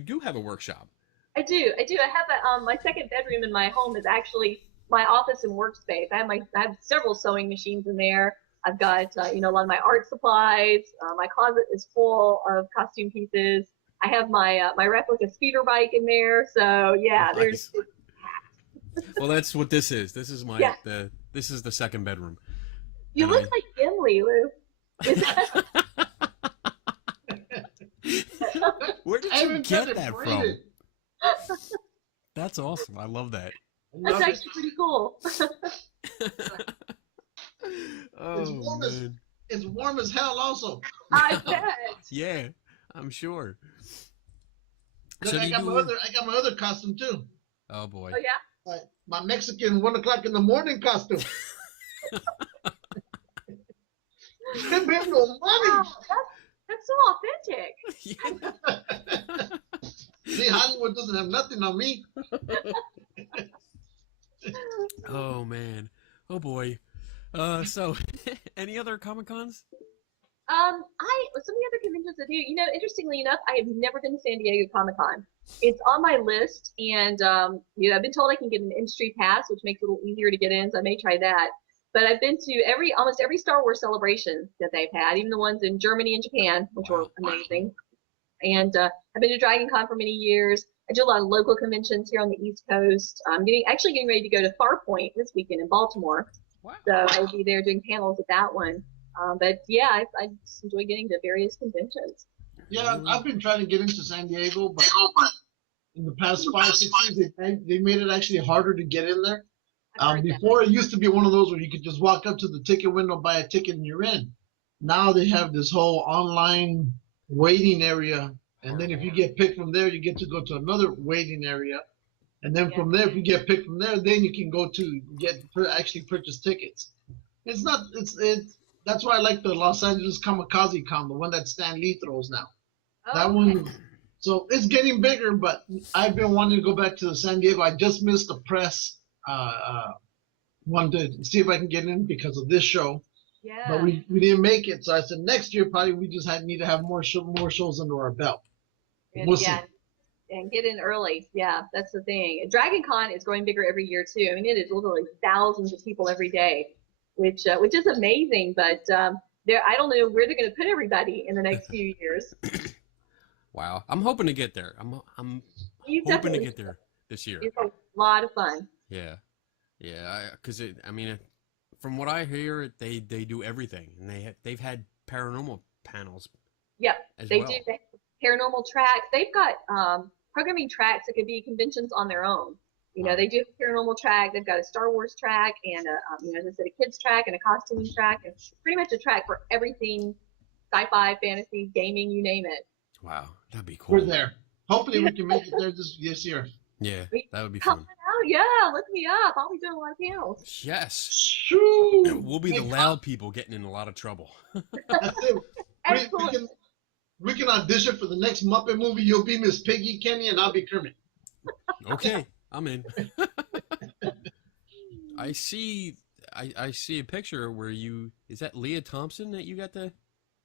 do have a workshop. I do. I have my second bedroom in my home is actually my office and workspace. I have several sewing machines in there. I've got a lot of my art supplies. My closet is full of costume pieces. I have my replica speeder bike in there. So yeah, nice. Well, that's what this is. This is this is the second bedroom. You look like Gimli, Lou. Where did you get that from? That's awesome. I love that. That's actually pretty cool. Oh, it's warm as hell also. I bet. Yeah, I'm sure. So I got my other costume too. Oh boy. Oh yeah. My Mexican 1 o'clock in the morning costume. I made no money. Wow, that's so authentic. Yeah. See, Hollywood doesn't have nothing on me. Oh man. Oh boy. So any other Comic Cons? Some of the other conventions I do, interestingly enough, I have never been to San Diego Comic Con. It's on my list, and I've been told I can get an industry pass, which makes it a little easier to get in, so I may try that. But I've been to almost every Star Wars celebration that they've had, even the ones in Germany and Japan, which were amazing. And I've been to Dragon Con for many years. I do a lot of local conventions here on the East Coast. I'm actually getting ready to go to Farpoint this weekend in Baltimore. Wow. So I'll be there doing panels at that one. But yeah, I just enjoy getting to various conventions. Yeah, I've been trying to get into San Diego, but in the past 5-6 years, they made it actually harder to get in there. Before, it used to be one of those where you could just walk up to the ticket window, buy a ticket, and you're in. Now they have this whole online waiting area, and then if you get picked from there, you get to go to another waiting area. And then from there, if you get picked from there, then you can go to actually purchase tickets. that's why I like the Los Angeles Kamikaze Con, the one that Stan Lee throws now. That Okay. one. So it's getting bigger, but I've been wanting to go back to San Diego. I just missed the press one to see if I can get in because of this show, but Yeah. we didn't make it. So I said next year probably we just need to have more shows under our belt. And We'll yeah, see. and get in early. Yeah, that's the thing. And Dragon Con is growing bigger every year too. I mean, it is literally thousands of people every day, which is amazing. But I don't know where they're going to put everybody in the next few years. Wow, I'm hoping to get there. I'm You hoping to definitely get there this year. It's a lot of fun. Yeah, yeah. Because I mean, from what I hear, they do everything, and they've had paranormal panels Yep, as they well. do. They have paranormal tracks. They've got programming tracks that could be conventions on their own. You know, Wow. they do a paranormal track. They've got a Star Wars track and as I said, a kids track and a costuming track, and pretty much a track for everything, sci-fi, fantasy, gaming, you name it. Wow, that'd be cool. We're there. Hopefully we can make it there this year. Yeah, that would be Come fun. on out, yeah, look me up. I'll be doing a lot of panels. Yes, Shoo! we'll be the loud people getting in a lot of trouble. That's it. Excellent. We can audition for the next Muppet movie. You'll be Miss Piggy, Kenny, and I'll be Kermit. Okay, I'm in. I see a picture where is that Leah Thompson that you got to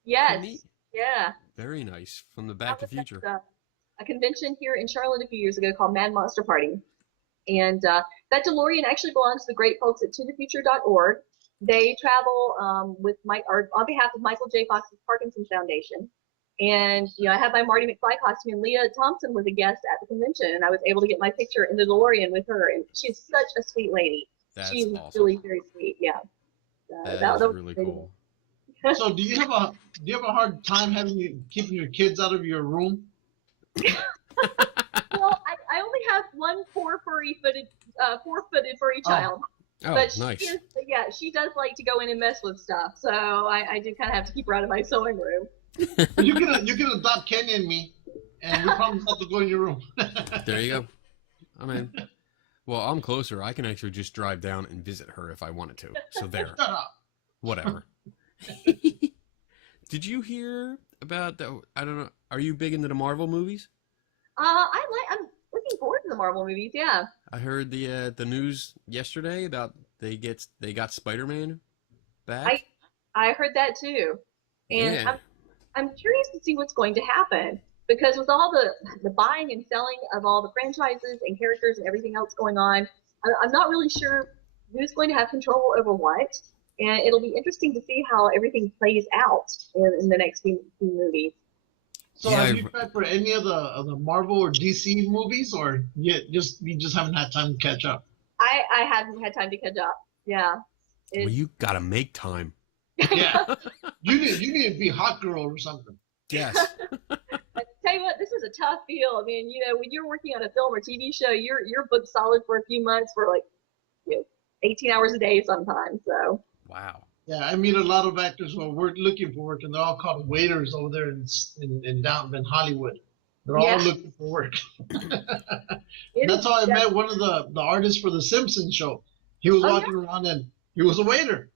Yes. meet? Yeah. Very nice, from the Back to the Future. A convention here in Charlotte a few years ago called Mad Monster Party. And that DeLorean actually belongs to the great folks at tothefuture.org. They travel on behalf of Michael J. Fox's Parkinson's Foundation. And, I had my Marty McFly costume, and Leah Thompson was a guest at the convention, and I was able to get my picture in the DeLorean with her. And she's such a sweet lady. That's She's awesome. really very sweet, yeah. That is really cool. So do you have a hard time keeping your kids out of your room? Well, I only have one four-footed furry child. Oh, But nice. she does like to go in and mess with stuff. So I do kind of have to keep her out of my sewing room. But you can adopt Kenny and me, and we promise not to go in your room. There you go. I'm in. Well, I'm closer. I can actually just drive down and visit her if I wanted to. So there. Shut up. Whatever. Did you hear about the? I don't know. Are you big into the Marvel movies? I'm looking forward to the Marvel movies. Yeah. I heard the news yesterday about they got Spider-Man back. I heard that too, and Yeah. I'm curious to see what's going to happen because with all the buying and selling of all the franchises and characters and everything else going on, I'm not really sure who's going to have control over what, and it'll be interesting to see how everything plays out in the next few movies. So Yeah, have you tried for any of the Marvel or DC movies, or you just haven't had time to catch up? I haven't had time to catch up. Yeah. Well, you gotta make time. Yeah. you need to be Hot Girl or something. Yes. I tell you what, this is a tough field. I mean, when you're working on a film or TV show, you're booked solid for a few months for 18 hours a day sometimes. So. Wow. Yeah, I mean a lot of actors who are looking for work, and they're all called waiters over there in down in Hollywood. They're all looking for work. That's how I met one of the artists for the Simpsons show. He was walking around and he was a waiter.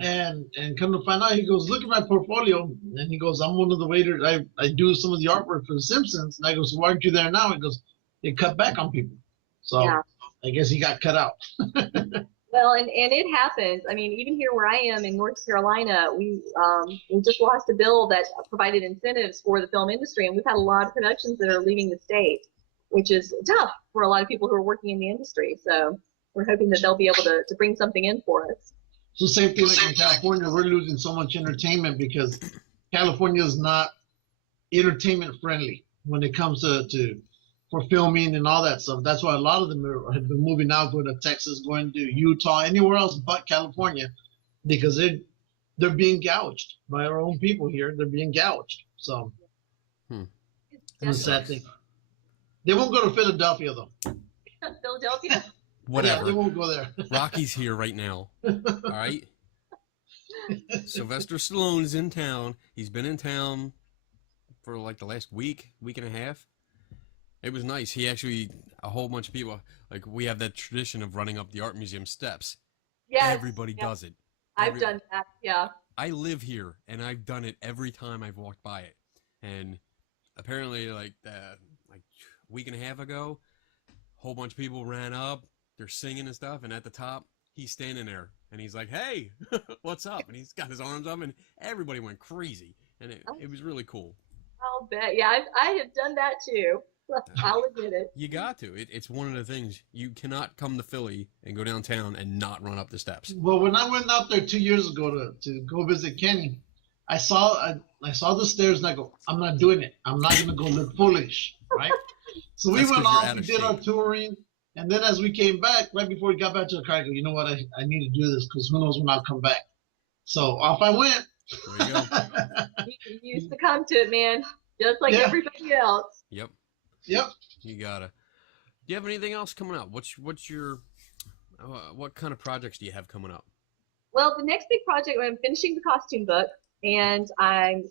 And come to find out, he goes, look at my portfolio. And he goes, I'm one of the waiters. I do some of the artwork for the Simpsons. And I go, so why aren't you there now? He goes, they cut back on people. So I guess he got cut out. Well, and it happens. I mean, even here where I am in North Carolina, we just lost a bill that provided incentives for the film industry, and we've had a lot of productions that are leaving the state, which is tough for a lot of people who are working in the industry. So we're hoping that they'll be able to bring something in for us. So same thing like in California, we're losing so much entertainment because California is not entertainment friendly when it comes to for filming and all that stuff. That's why a lot of them have been moving out, going to Texas, going to Utah, anywhere else but California, because they're being gouged by our own people here. They're being gouged. So it's a sad thing. They won't go to Philadelphia though. Philadelphia? Whatever. Yeah, they won't go there. Rocky's here right now. All right. Sylvester Stallone's in town. He's been in town for like the last week and a half. It was nice. He actually, a whole bunch of people, like we have that tradition of running up the art museum steps. Yes. Everybody does it. I've done that. Yeah. I live here, and I've done it every time I've walked by it. And apparently, like a week and a half ago, a whole bunch of people ran up. They're singing and stuff, and at the top, he's standing there, and he's like, "Hey, what's up?" And he's got his arms up, and everybody went crazy, and it was really cool. I'll bet. Yeah, I have done that too. I'll admit it. You got to. It's one of the things. You cannot come to Philly and go downtown and not run up the steps. Well, when I went out there 2 years ago to go visit Kenny, I saw the stairs and I go, I'm not doing it. I'm not gonna go look foolish, right? So we That's went 'cause you're off, out we of did our shape. touring, and then as we came back, right before we got back to the car, I go, you know what? I need to do this because who knows when I'll come back. So off I went. There you go. You succumb to it, man. Just like Yeah. everybody else. Yep. Yep. You gotta. Do you have anything else coming up? What's your what kind of projects do you have coming up? Well, the next big project, I'm finishing the costume book, and I'm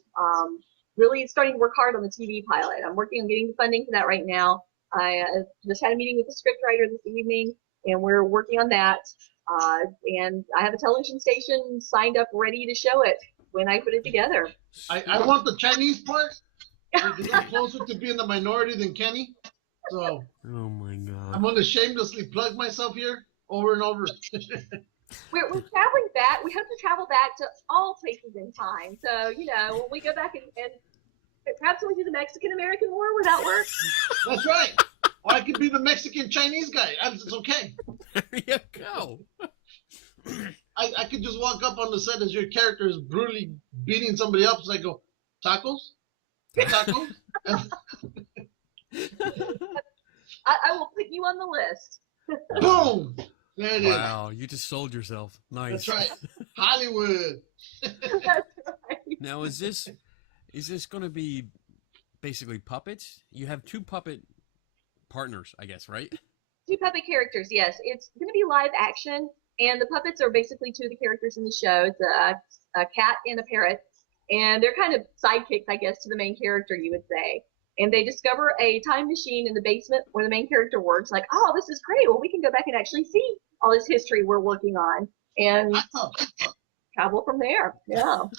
really starting to work hard on the TV pilot. I'm working on getting the funding for that right now. I just had a meeting with the scriptwriter this evening, and we're working on that. And I have a television station signed up, ready to show it when I put it together. I want the Chinese part because I'm closer to being the minority than Kenny. So Oh my God. I'm going to shamelessly plug myself here over and over. We're traveling back. We hope to travel back to all places in time. So, when we go back and perhaps we do the Mexican-American War, would that work? That's right. Or I could be the Mexican Chinese guy. It's okay. There you go. I could just walk up on the set as your character is brutally beating somebody up. So I go, tacos? Tacos? I will put you on the list. Boom! There it is. Wow, you just sold yourself. Nice. That's right. Hollywood. That's right. Now, is this going to be basically puppets? You have two puppet partners, I guess, right? Two puppet characters, yes. It's going to be live action, and the puppets are basically two of the characters in the show. It's a cat and a parrot, and they're kind of sidekicks, I guess, to the main character, you would say. And they discover a time machine in the basement where the main character works. Like, oh, this is great. Well, we can go back and actually see all this history we're working on and travel from there. Yeah.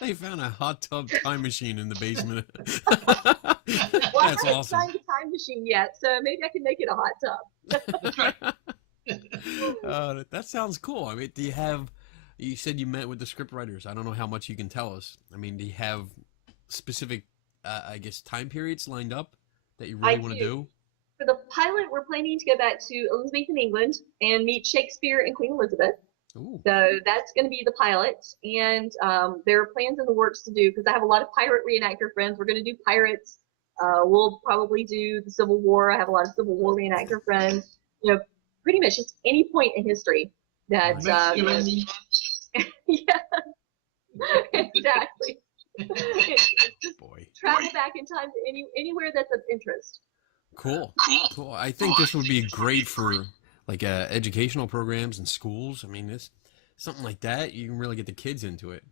They found a hot tub time machine in the basement. Well, I That's haven't awesome. signed a time machine yet, so maybe I can make it a hot tub. That sounds cool. I mean, you said you met with the script writers. I don't know how much you can tell us. I mean, do you have specific, I guess, time periods lined up that you really want to do? For the pilot, we're planning to go back to Elizabethan England and meet Shakespeare and Queen Elizabeth. Ooh. So that's going to be the pilot. And there are plans in the works to do, because I have a lot of pirate reenactor friends. We're going to do pirates. We'll probably do the Civil War. I have a lot of Civil War reenactor friends. Pretty much just any point in history that. Yeah, exactly. Boy. Travel back in time to anywhere that's of interest. Cool. I think this would be great for like educational programs and schools. I mean, this something like that. You can really get the kids into it.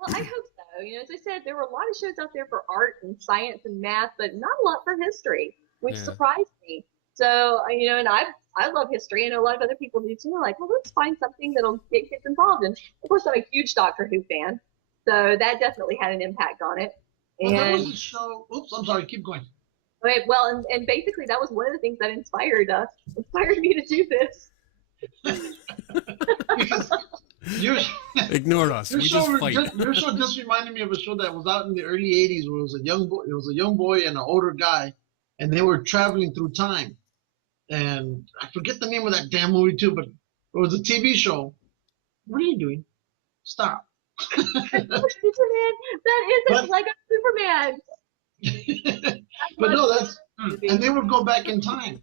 Well, I hope so. As I said, there were a lot of shows out there for art and science and math, but not a lot for history, which surprised me. So, and I love history. I know a lot of other people do too. Like, well, let's find something that'll get kids involved. And of course, I'm a huge Doctor Who fan, so that definitely had an impact on it. Well, that was a show. Oops, I'm sorry. Keep going. Right, well, and basically that was one of the things that inspired me to do this. Because you're ignored us. We just fight. Your show just reminded me of a show that was out in the early '80s, where it was a young boy. It was a young boy and an older guy, and they were traveling through time. And I forget the name of that damn movie too, but it was a TV show. What are you doing? Stop. Superman. That isn't like a Superman. But no, and they would go back in time.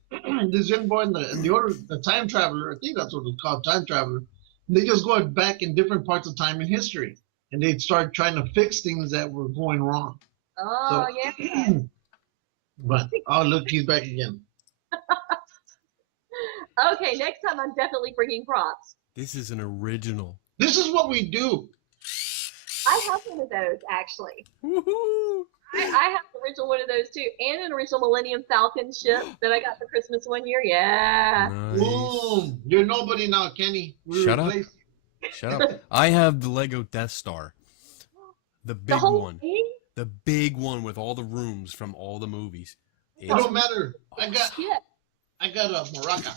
This young boy and the time traveler, I think that's what it's called, time traveler. They just go back in different parts of time in history, and they'd start trying to fix things that were going wrong. Oh, yeah. But look, he's back again. Okay, next time I'm definitely bringing props. This is an original. This is what we do. I have one of those actually. Woohoo! I have an original one of those too, and an original Millennium Falcon ship that I got for Christmas one year. Yeah. Nice. Boom! You're nobody now, Kenny. Shut up. Shut up. I have the Lego Death Star. The The big whole one. thing? The big one with all the rooms from all the movies. It don't matter. I got Shit. a maraca.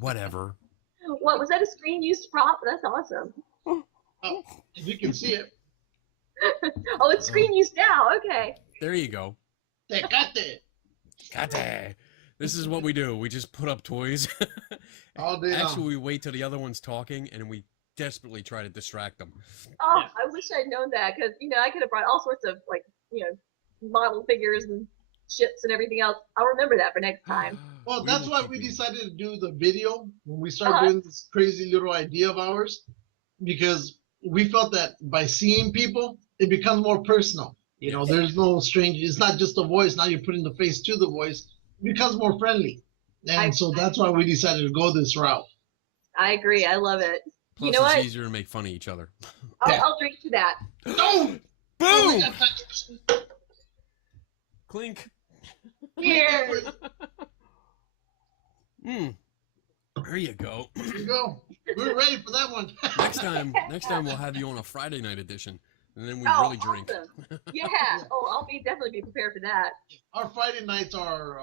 Whatever. What was that? A screen used prop? That's awesome. Oh, if you can see it. Oh, it's screen used now. Okay. There you go. Tecate. Kate. This is what we do. We just put up toys. All day long. Actually, we wait till the other one's talking, and we desperately try to distract them. Oh, I wish I'd known that because I could have brought all sorts of model figures and ships and everything else. I'll remember that for next time. Well, that's why we decided to do the video when we started Uh-huh. doing this crazy little idea of ours, because we felt that by seeing people, it becomes more personal. There's no strange. It's not just the voice. Now you're putting the face to the voice. It becomes more friendly, and so that's why we decided to go this route. I agree. I love it. Plus, You know it's what? easier to make fun of each other. I'll drink to that. No! Boom! Clink. Cheers. There you go. There you go. We're ready for that one. Next time we'll have you on a Friday night edition, and then we Oh, really drink. awesome. Yeah. Oh, I'll definitely be prepared for that. Our Friday nights are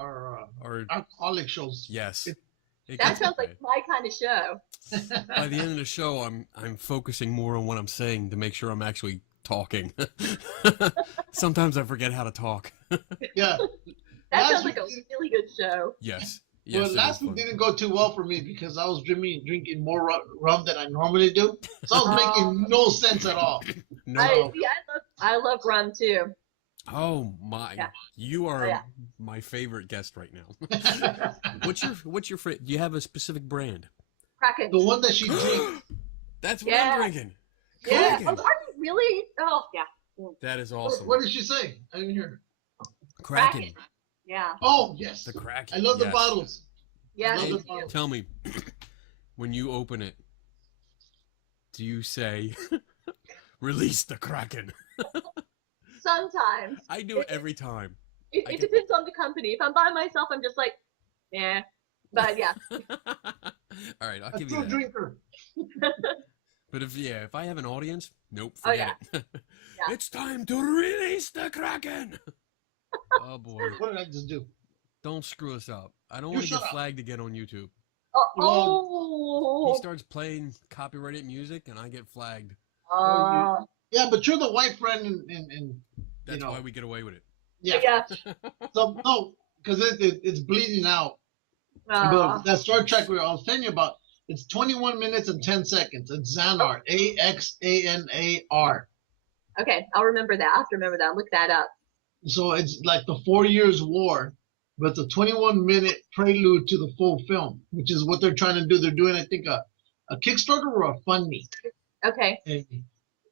Or alcoholic shows. yes, it That gets sounds that like my kind of show. By the end of the show, I'm focusing more on what I'm saying to make sure I'm actually talking. Sometimes I forget how to talk. Yeah. That Last sounds like a week- really good show. Yes. Well, Yes. last week didn't go too well for me because I was drinking more rum than I normally do. So I was making no sense at all. No. I love rum too. Oh my! Yeah. You are Oh, yeah. my favorite guest right now. What's your favorite? Do you have a specific brand? Kraken. The one that she drinks. That's what Yeah. I'm drinking. Yeah. Kraken. Oh, are you really? Oh, yeah. That is awesome. What did she say? I didn't hear. Kraken. Yeah. Oh yes. The Kraken. I love the yes. bottles. Yeah. Love me the too. bottles. Tell me, when you open it, do you say, "Release the Kraken"? Sometimes. I do it every time. I It get- depends on the company. If I'm by myself, I'm just like, yeah. But yeah. All right, I'll A give you true that. drinker. But if I have an audience, nope, Oh, forget it. Yeah. It's time to release the Kraken. Oh boy, What did I just do? don't screw us up. I don't You want to shut get up. flagged again on YouTube. Oh. He starts playing copyrighted music, and I get flagged. Yeah, but you're the white friend and That's know. why we get away with it. yeah. Yeah. So no, because it's bleeding out. Aw. But that Star Trek I was telling you about, it's 21 minutes and 10 seconds. It's Xanar, Axanar. Okay, I'll remember that. I have to remember that. I'll look that up. So it's like the 4 years war, but it's a 21-minute prelude to the full film, which is what they're trying to do. They're doing, I think, a Kickstarter or a FundMe. Okay.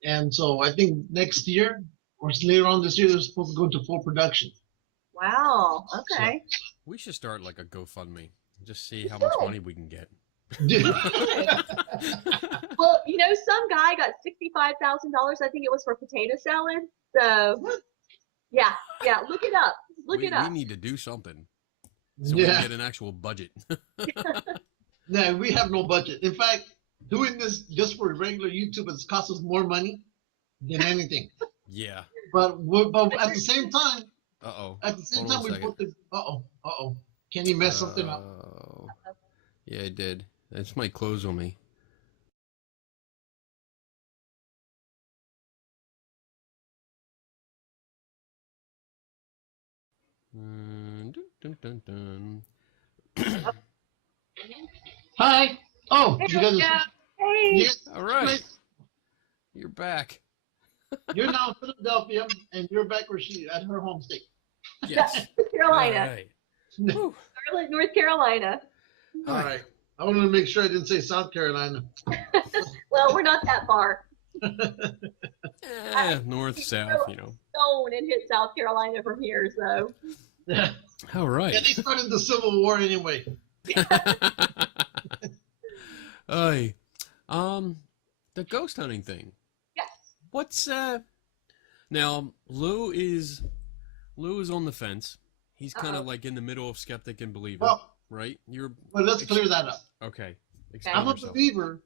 And so I think next year or later on this year, they're supposed to go into full production. Wow. Okay. We should start like a GoFundMe. Just see how much should. money we can get. Well, some guy got $65,000. I think it was for potato salad. So, yeah. Look it up. Look we it up. need to do something so we Yeah. can get an actual budget. No, we have no budget. In fact, doing this just for regular YouTube has cost us more money than anything. Yeah. But at the same time, Uh-oh. at the same Hold on time, a we second. put the Can he mess something up? Oh. Yeah, it did. This might close on me. Dun, dun, dun. Hi. Oh, Hey, you guys. Roscoe. Hey. Yes, All right. You're back. you're now in Philadelphia, and you're back where she at her home state. Yes. Carolina. All right. Whew. Charlotte, North Carolina. All right. I wanted to make sure I didn't say South Carolina. Well, we're not that far. North, south, Stone and hit South Carolina from here, so. Yeah. All right. Yeah, they started the Civil War anyway. Hey, the ghost hunting thing. Yes. What's now? Lou is on the fence. He's kind of Uh-oh. like in the middle of skeptic and believer, Well, right? You're let's clear that up. okay. Explain I'm a yourself. believer.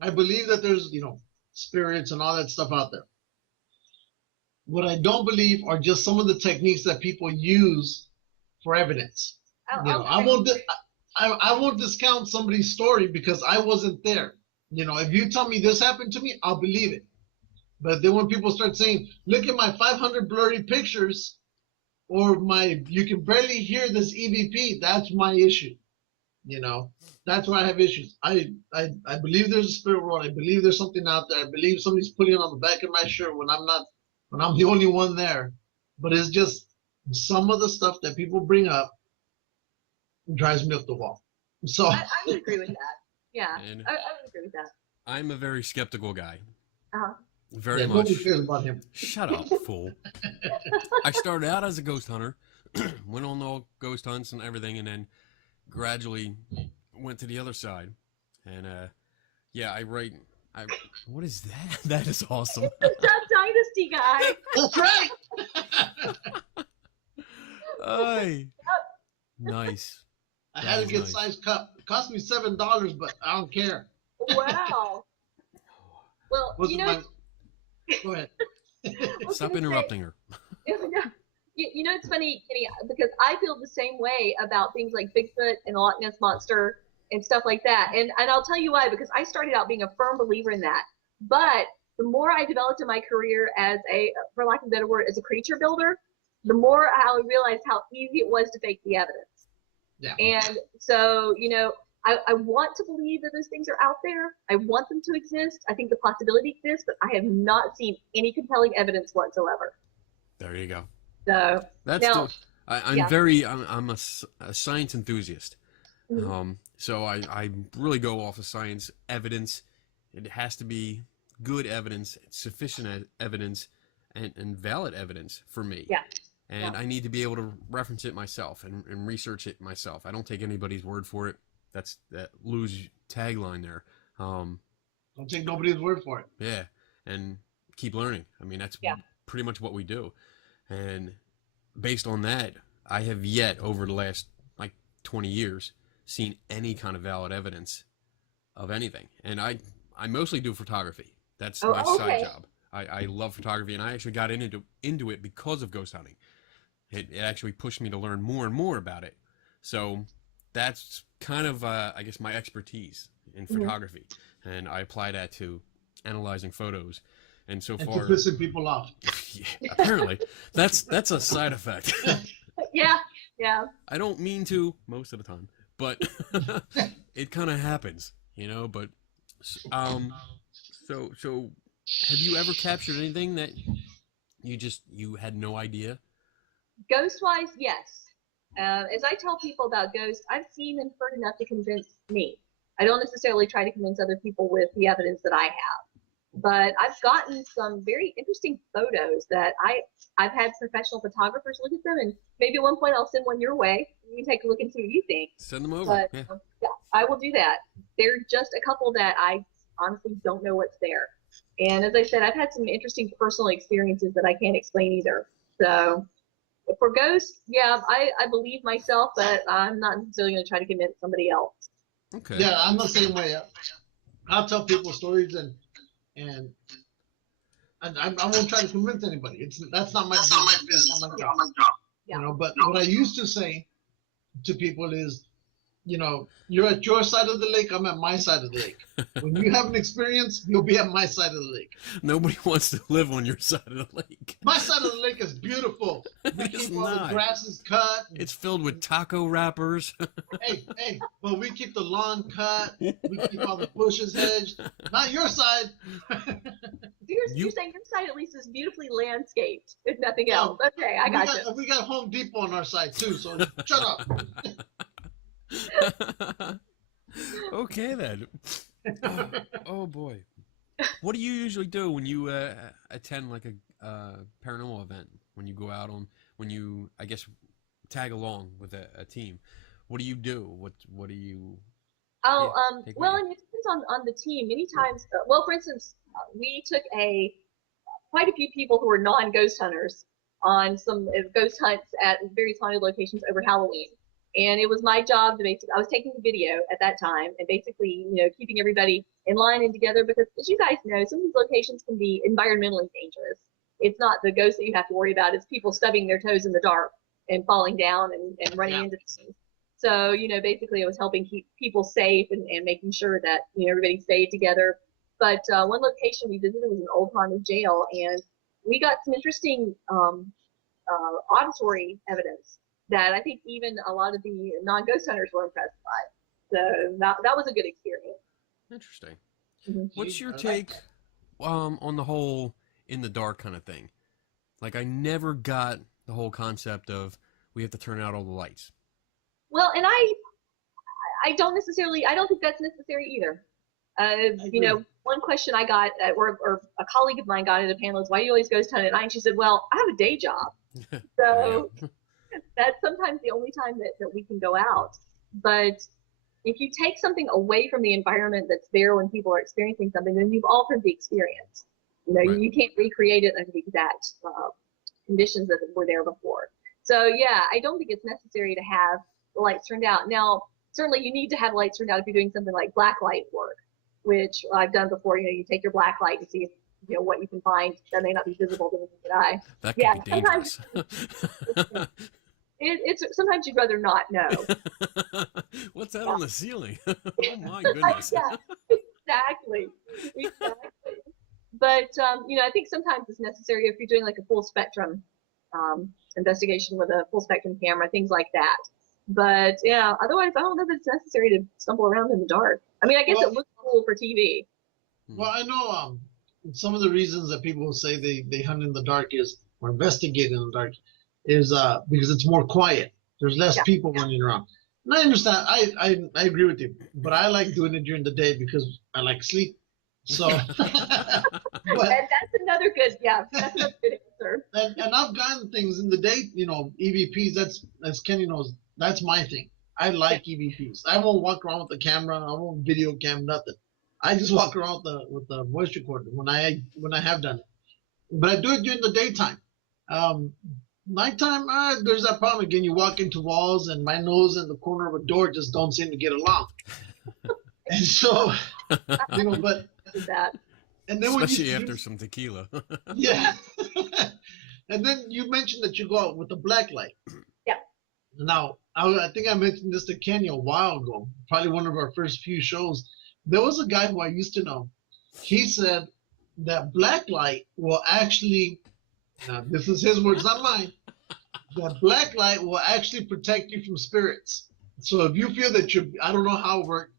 I believe that there's, spirits and all that stuff out there. What I don't believe are just some of the techniques that people use for evidence. I won't. I won't discount somebody's story because I wasn't there. If you tell me this happened to me, I'll believe it. But then when people start saying, "Look at my 500 blurry pictures," or you can barely hear this EVP, that's my issue. That's where I have issues. I believe there's a spirit world. I believe there's something out there. I believe somebody's putting it on the back of my shirt when I'm not, when I'm the only one there. But it's just some of the stuff that people bring up drives me up the wall. So I would agree with that. Yeah, And I would agree with that. I'm a very skeptical guy. Uh-huh. Very yeah, much. nobody cares about him. Shut up, fool. I started out as a ghost hunter, went on all ghost hunts and everything, and then gradually went to the other side. And yeah, I write. What is that? That is awesome. The Duck Dynasty guy. That's right. Ay. Nice. I That had to was get nice. size cup. It cost me $7, but I don't care. Wow. Well, Go ahead. Stop interrupting her. It's funny, Kenny, because I feel the same way about things like Bigfoot and the Loch Ness Monster and stuff like that. And I'll tell you why, because I started out being a firm believer in that. But the more I developed in my career as for lack of a better word, as a creature builder, the more I realized how easy it was to fake the evidence. Yeah. And so, I want to believe that those things are out there. I want them to exist. I think the possibility exists, but I have not seen any compelling evidence whatsoever. There you go. So That's now, I'm a science enthusiast. Mhm. So I really go off of science evidence. It has to be good evidence, sufficient evidence, and valid evidence for me. Yeah. And Yeah. I need to be able to reference it myself and research it myself. I don't take anybody's word for it. That's that lose tagline there. Don't take nobody's word for it. Yeah, and keep learning. I mean, that's pretty much what we do. And based on that, I have yet over the last 20 years seen any kind of valid evidence of anything. And I mostly do photography. That's my side job. I love photography, and I actually got into it because of ghost hunting. It actually pushed me to learn more and more about it. So that's kind of, I guess, my expertise in photography. And I apply that to analyzing photos. And so and far, to pissing people off. yeah, apparently, that's a side effect. Yeah. I don't mean to most of the time, but it kind of happens, But so have you ever captured anything that you had no idea? Ghost-wise, yes. As I tell people about ghosts, I've seen and heard enough to convince me. I don't necessarily try to convince other people with the evidence that I have. But I've gotten some very interesting photos that I've had professional photographers look at them, and maybe at one point I'll send one your way. You can take a look and see what you think. Send them over. But Yeah. yeah, I will do that. There are just a couple that I honestly don't know what's there. And as I said, I've had some interesting personal experiences that I can't explain either. So for ghosts, yeah, I believe myself, but I'm not necessarily going to try to convince somebody else. Okay. Yeah, I'm the same way. I'll tell people stories and I won't try to convince anybody. That's not my business. That's not my job. Yeah. But what I used to say to people is, you're at your side of the lake, I'm at my side of the lake. When you have an experience, you'll be at my side of the lake. Nobody wants to live on your side of the lake. My side of the lake is beautiful. We It's keep all not. the grasses cut. It's filled with taco wrappers. Hey, but we keep the lawn cut. We keep all the bushes hedged. Not your side. You're saying your side at least is beautifully landscaped, if nothing else. Okay, I got you. We got Home Depot on our side too, so shut up. Okay then. Oh boy. What do you usually do when you attend like a paranormal event? When you go out when you, I guess, tag along with a team? What do you do? What do you? Oh, take well, me. and it depends on the team. Many times, for instance, we took quite a few people who were non-ghost hunters on some ghost hunts at various haunted locations over Halloween. And it was my job to basically, I was taking the video at that time and basically, keeping everybody in line and together because, as you guys know, some of these locations can be environmentally dangerous. It's not the ghosts that you have to worry about. It's people stubbing their toes in the dark and falling down and running into things. So, basically it was helping keep people safe and making sure that, everybody stayed together. But one location we visited was an old haunted jail, and we got some interesting auditory evidence that I think even a lot of the non-ghost hunters were impressed by. So that was a good experience. Interesting. Mm-hmm. What's your take on the whole in the dark kind of thing? Like, I never got the whole concept of we have to turn out all the lights. Well, and I don't think that's necessary either. One question I got, or a colleague of mine got at a panel is, why do you always ghost hunt at night? And she said, well, I have a day job. So that's sometimes the only time that we can go out. But if you take something away from the environment that's there when people are experiencing something, then you've altered the experience. You can't recreate it under the exact conditions that were there before. So yeah, I don't think it's necessary to have the lights turned out. Now, certainly you need to have lights turned out if you're doing something like blacklight work, which I've done before. You take your blacklight to see if, what you can find that may not be visible to the naked eye. That could be dangerous. It's sometimes you'd rather not know. What's that on the ceiling? Oh my goodness. Yeah, exactly. But I think sometimes it's necessary if you're doing like a full spectrum investigation with a full spectrum camera, things like that. But yeah, otherwise I don't know that it's necessary to stumble around in the dark. I mean, I guess it looks cool for TV. Well, I know some of the reasons that people say they hunt in the dark or investigate in the dark is because it's more quiet. There's less people running around. And I understand. I agree with you, but I like doing it during the day because I like sleep. So, and that's another good answer. And I've gotten things in the day, EVPs. That's Kenny knows. That's my thing. I like EVPs. I won't walk around with the camera. I won't video cam nothing. I just walk around with the voice recorder when I have done it. But I do it during the daytime. Nighttime, there's that problem again. You walk into walls, and my nose and the corner of a door just don't seem to get along. And so, but that. And then especially after some tequila. Yeah. And then you mentioned that you go out with the black light. Yeah. Now, I think I mentioned this to Kenny a while ago, probably one of our first few shows. There was a guy who I used to know. He said that black light will actually, now this is his words, not mine, that black light will actually protect you from spirits. So if you feel that I don't know how it works,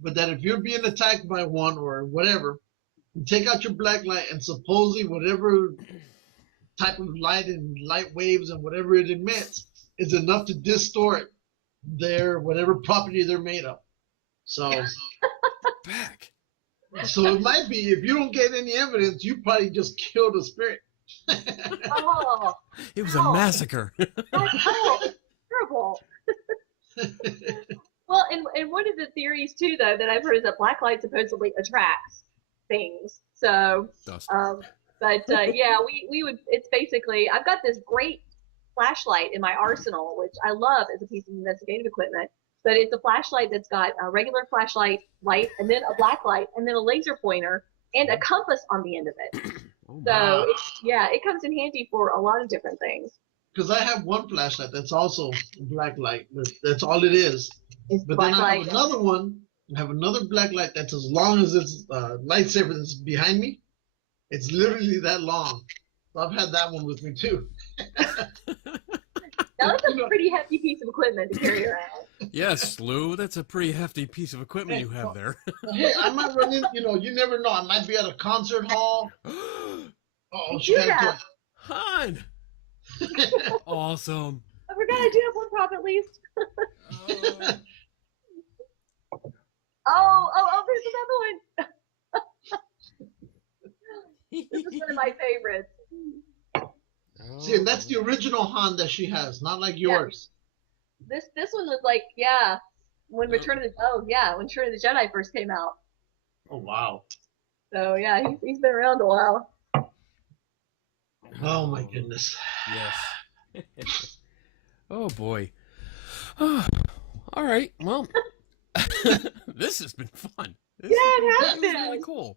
but that if you're being attacked by one or whatever, you take out your black light and supposedly whatever type of light and light waves and whatever it emits is enough to distort their whatever property they're made of. So back. So it might be if you don't get any evidence, you probably just killed a spirit. Oh, it was a massacre. Terrible. Well, and one of the theories too, though, that I've heard is that black light supposedly attracts things. So, yeah, we would. It's basically I've got this great flashlight in my arsenal, which I love as a piece of investigative equipment. But it's a flashlight that's got a regular flashlight light, and then a black light, and then a laser pointer, and a compass on the end of it. Oh, so it comes in handy for a lot of different things. Because I have one flashlight that's also black light. That's all it is. But then I have another one. I have another black light that's as long as this lightsaber that's behind me. It's literally that long. So I've had that one with me too. Now that's a pretty hefty piece of equipment to carry around. Yes, Lou, that's a pretty hefty piece of equipment you have there. Hey, I might run in, you never know. I might be at a concert hall. Oh, she had a Han! Awesome. I forgot I do have one prop at least. There's another one. This is one of my favorites. See, and that's the original Han that she has, not like yours. Yeah. This one was like, when Return of the Jedi first came out. Oh wow. So yeah, he's been around a while. Oh my goodness. Yes. Oh boy. All right. Well, this has been fun. Yeah, it has was been. really cool.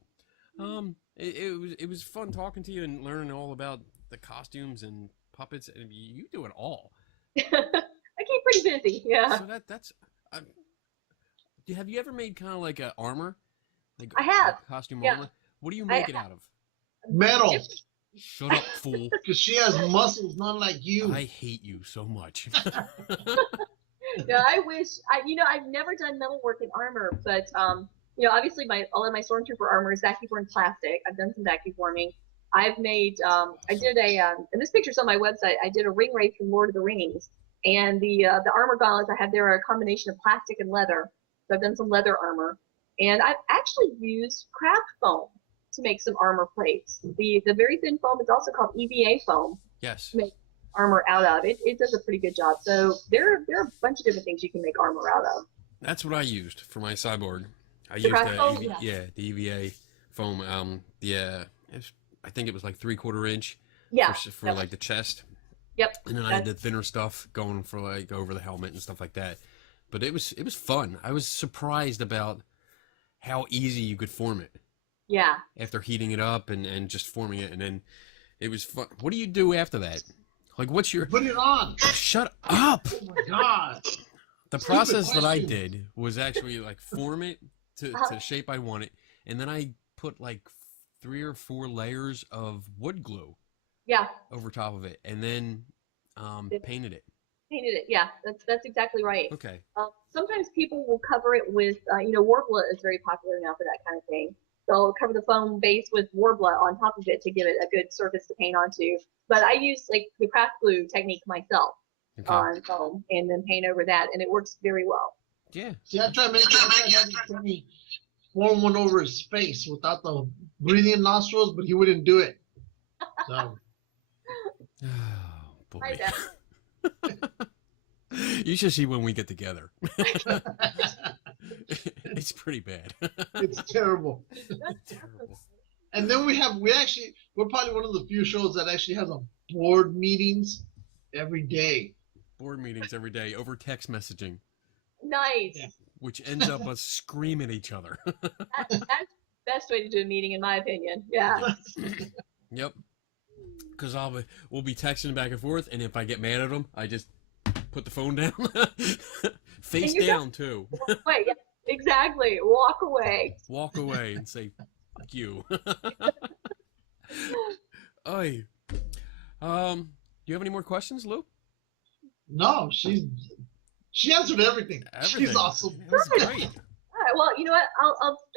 It was fun talking to you and learning all about the costumes and puppets, and you do it all. I keep pretty busy. Yeah, So that's. Have you ever made kind of like a armor? Like I have. costume Yeah. armor. What do you make it out of? Metal. Shut up, fool! Because she has muscles, not like you. I hate you so much. Yeah, I wish. I've never done metal work in armor, but obviously all of my stormtrooper armor is vacuum formed plastic. I've done some vacuum forming. I've made. I did and this picture's on my website. I did a ring race from Lord of the Rings, and the armor gauntlets I have there are a combination of plastic and leather. So I've done some leather armor, and I've actually used craft foam to make some armor plates. The very thin foam is also called EVA foam. Yes. To make armor out of. It does a pretty good job. So there are a bunch of different things you can make armor out of. That's what I used for my cyborg. I The used craft foam? the EVA foam. I think it was like 3/4 inch. Yeah. For like the chest. Yep. And then I had the thinner stuff going for like over the helmet and stuff like that. But it was fun. I was surprised about how easy you could form it. Yeah. After heating it up and just forming it, and then it was fun. What do you do after that? Like, what's your... Put it on. Shut up! Oh my God. The process that I did was actually like form it to the shape I want it, and then I put like 3 or 4 layers of wood glue. Yeah. Over top of it, and then painted it. Painted it. Yeah. That's exactly right. Okay. Sometimes people will cover it with, Warbler is very popular now for that kind of thing. They'll cover the foam base with Warbler on top of it to give it a good surface to paint onto. But I use like the craft glue technique myself on foam and then paint over that, and it works very well. Yeah. See, I tried making me form one over his face without the breathing nostrils, but he wouldn't do it. So. Oh, boy. I know. You should see when we get together. It's pretty bad. It's terrible. Terrible. And then we're probably one of the few shows that actually has a board meetings every day. Board meetings every day over text messaging, Nice. Yeah. which ends up us screaming at each other. That's the best way to do a meeting, in my opinion. Yeah. Yep. Because we'll be texting back and forth, and if I get mad at them, I just put the phone down, face down too. Wait, yeah, exactly. Walk away. Walk away and say, "Fuck you." Oy. Do you have any more questions, Lou? No, she answered everything. She's awesome. That was great. All right. Well, you know what?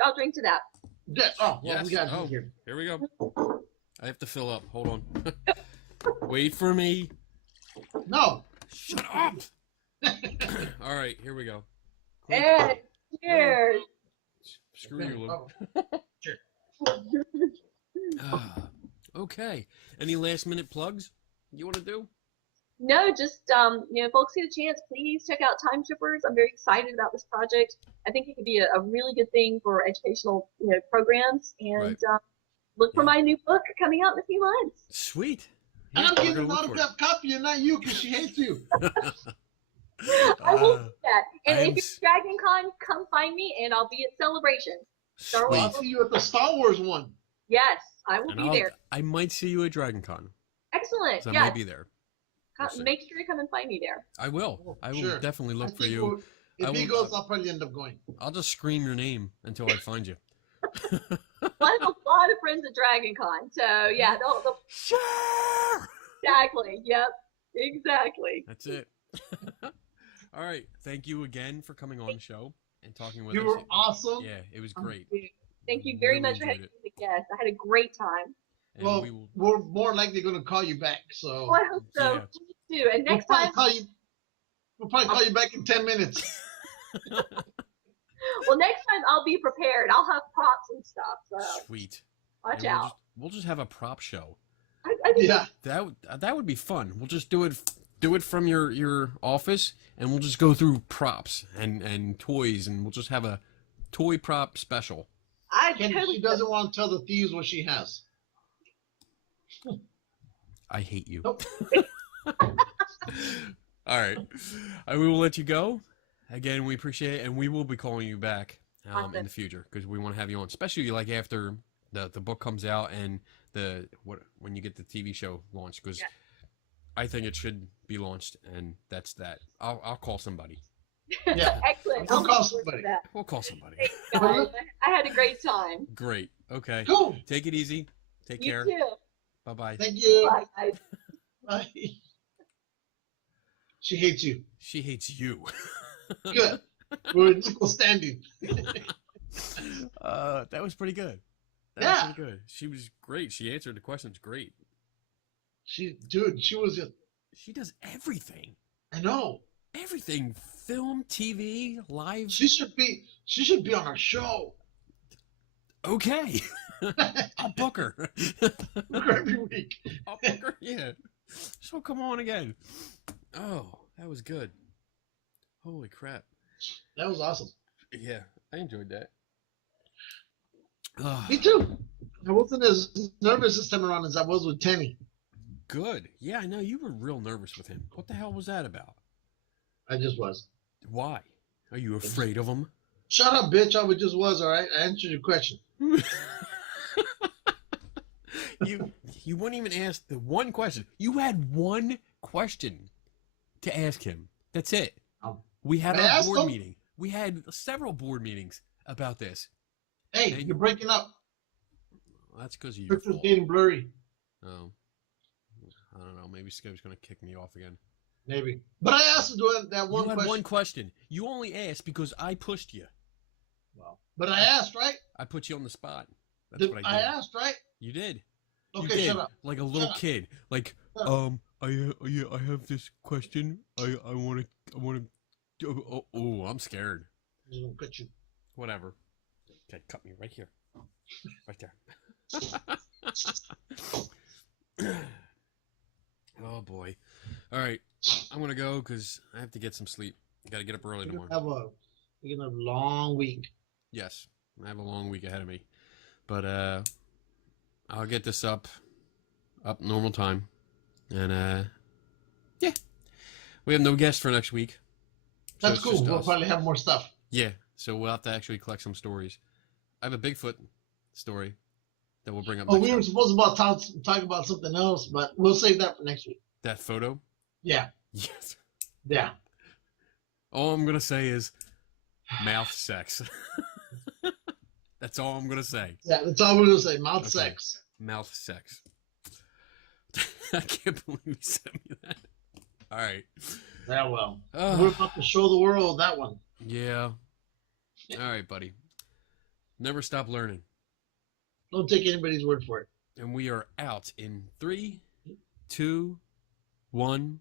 I'll drink to that. Yeah. Oh, well, Yes. we got Oh, here. here we go. I have to fill up. Hold on. Wait for me. No. Shut up. All right, here we go. And cheers. Screw you, Lou. Sure. Okay. Any last minute plugs you want to do? No, just if folks get a chance, please check out Time Trippers. I'm very excited about this project. I think it could be a really good thing for educational programs. And look for my new book coming out in a few months. Sweet. And Yeah, I'm we're getting gonna an look for it. autographed copy and not you because she hates you. I will do that. And I if am you're Dragon Con, come find me and I'll be at Celebrations. Star Sweet. I'll see you at the Star Wars one. Yes, I will And be there. I might see you at Dragon Con. Excellent. So I Yeah, might be there. We'll see. make sure to come and find me there. I will. I will Sure. definitely I look for think you. If I he will- goes, I'll probably end up going. I'll just scream your name until I find you. Well, I have a lot of friends at Dragon Con, so yeah, they'll Sure. exactly. Yep, exactly. That's it. All right. Thank you again for coming on the show and talking with You us. were awesome. Yeah, it was great. Thank you very Really much for having enjoyed me as a guest. I had a great time. And Well, we will. we're more likely going to call you back. So Oh, I hope so. Yeah. Please do. And next time, we'll probably call you back in 10 minutes. next time I'll be prepared. I'll have props and stuff. So Sweet. watch And out. We'll just have a prop show. I think Yeah. That would be fun. We'll just do it from your office, and we'll just go through props and toys, and we'll just have a toy prop special. She doesn't want to tell the thieves what she has. I hate you. Nope. All right, we will let you go. again, we appreciate it, and we will be calling you back in Awesome. the future because we want to have you on, especially like after the book comes out and when you get the TV show launched, because Yeah. I think it should be launched, and that's that. I'll call somebody. Yeah. Excellent. We'll I'll call look forward to somebody. that. We'll call somebody. Thanks, guys. I had a great time. Great. Okay. Cool. Take it easy. Take You care. too. Bye bye. Thank you. Bye, guys. Bye. She hates you. She hates you. Good. We're in equal standing. That was pretty good. That Yeah. was pretty good. She was great. She answered the questions great. She was just. She does everything. I know. Everything. Film, TV, live. She should be on our show. Okay. I'll book her. Every week. I'll book her. Yeah. She'll come on again. Oh, that was good. Holy crap. That was awesome. Yeah, I enjoyed that. Me too. I wasn't as nervous this time around as I was with Tenny. Good. Yeah, I know you were real nervous with him. What the hell was that about? I just was. Why? Are you afraid of him? Shut up, bitch. I just was, all right? I answered your question. You wouldn't even ask the one question. You had one question to ask him. That's it. We had I our asked board him. meeting. We had several board meetings about this. Hey, And- you're breaking up. Well, that's because of your Picture's fault. getting blurry. Oh, I don't know. Maybe Scope's gonna kick me off again. Maybe. But I asked him that one You had question. one question. You only asked because I pushed you. Well, but I asked, right? I put you on the spot. That's what I I did. asked, right? You did. You Okay, did. shut up. Like a little Shut up. kid. Like, Shut I have this question. I want to. Oh, I'm scared. I'm gonna cut you. Whatever. Okay, cut me right here. Right there. Oh boy. All right, I'm gonna go because I have to get some sleep. I gotta get up early tomorrow. We're gonna have a long week. Yes, I have a long week ahead of me, but I'll get this up normal time, and yeah, we have no guests for next week. So That's it's cool. just We'll us. probably have more stuff. Yeah, so we'll have to actually collect some stories. I have a Bigfoot story that we'll bring up. Oh, next we were time. supposed to talk about something else, but we'll save that for next week. That photo. Yeah. Yes. Yeah. All I'm gonna say is mouth sex. That's all I'm gonna say. Yeah, that's all we're gonna say. Mouth Okay. sex. Mouth sex. I can't believe you sent me that. All right. Yeah, well. Ugh. We're about to show the world that one. Yeah. All right, buddy. Never stop learning. Don't take anybody's word for it. And we are out in 3, 2, 1.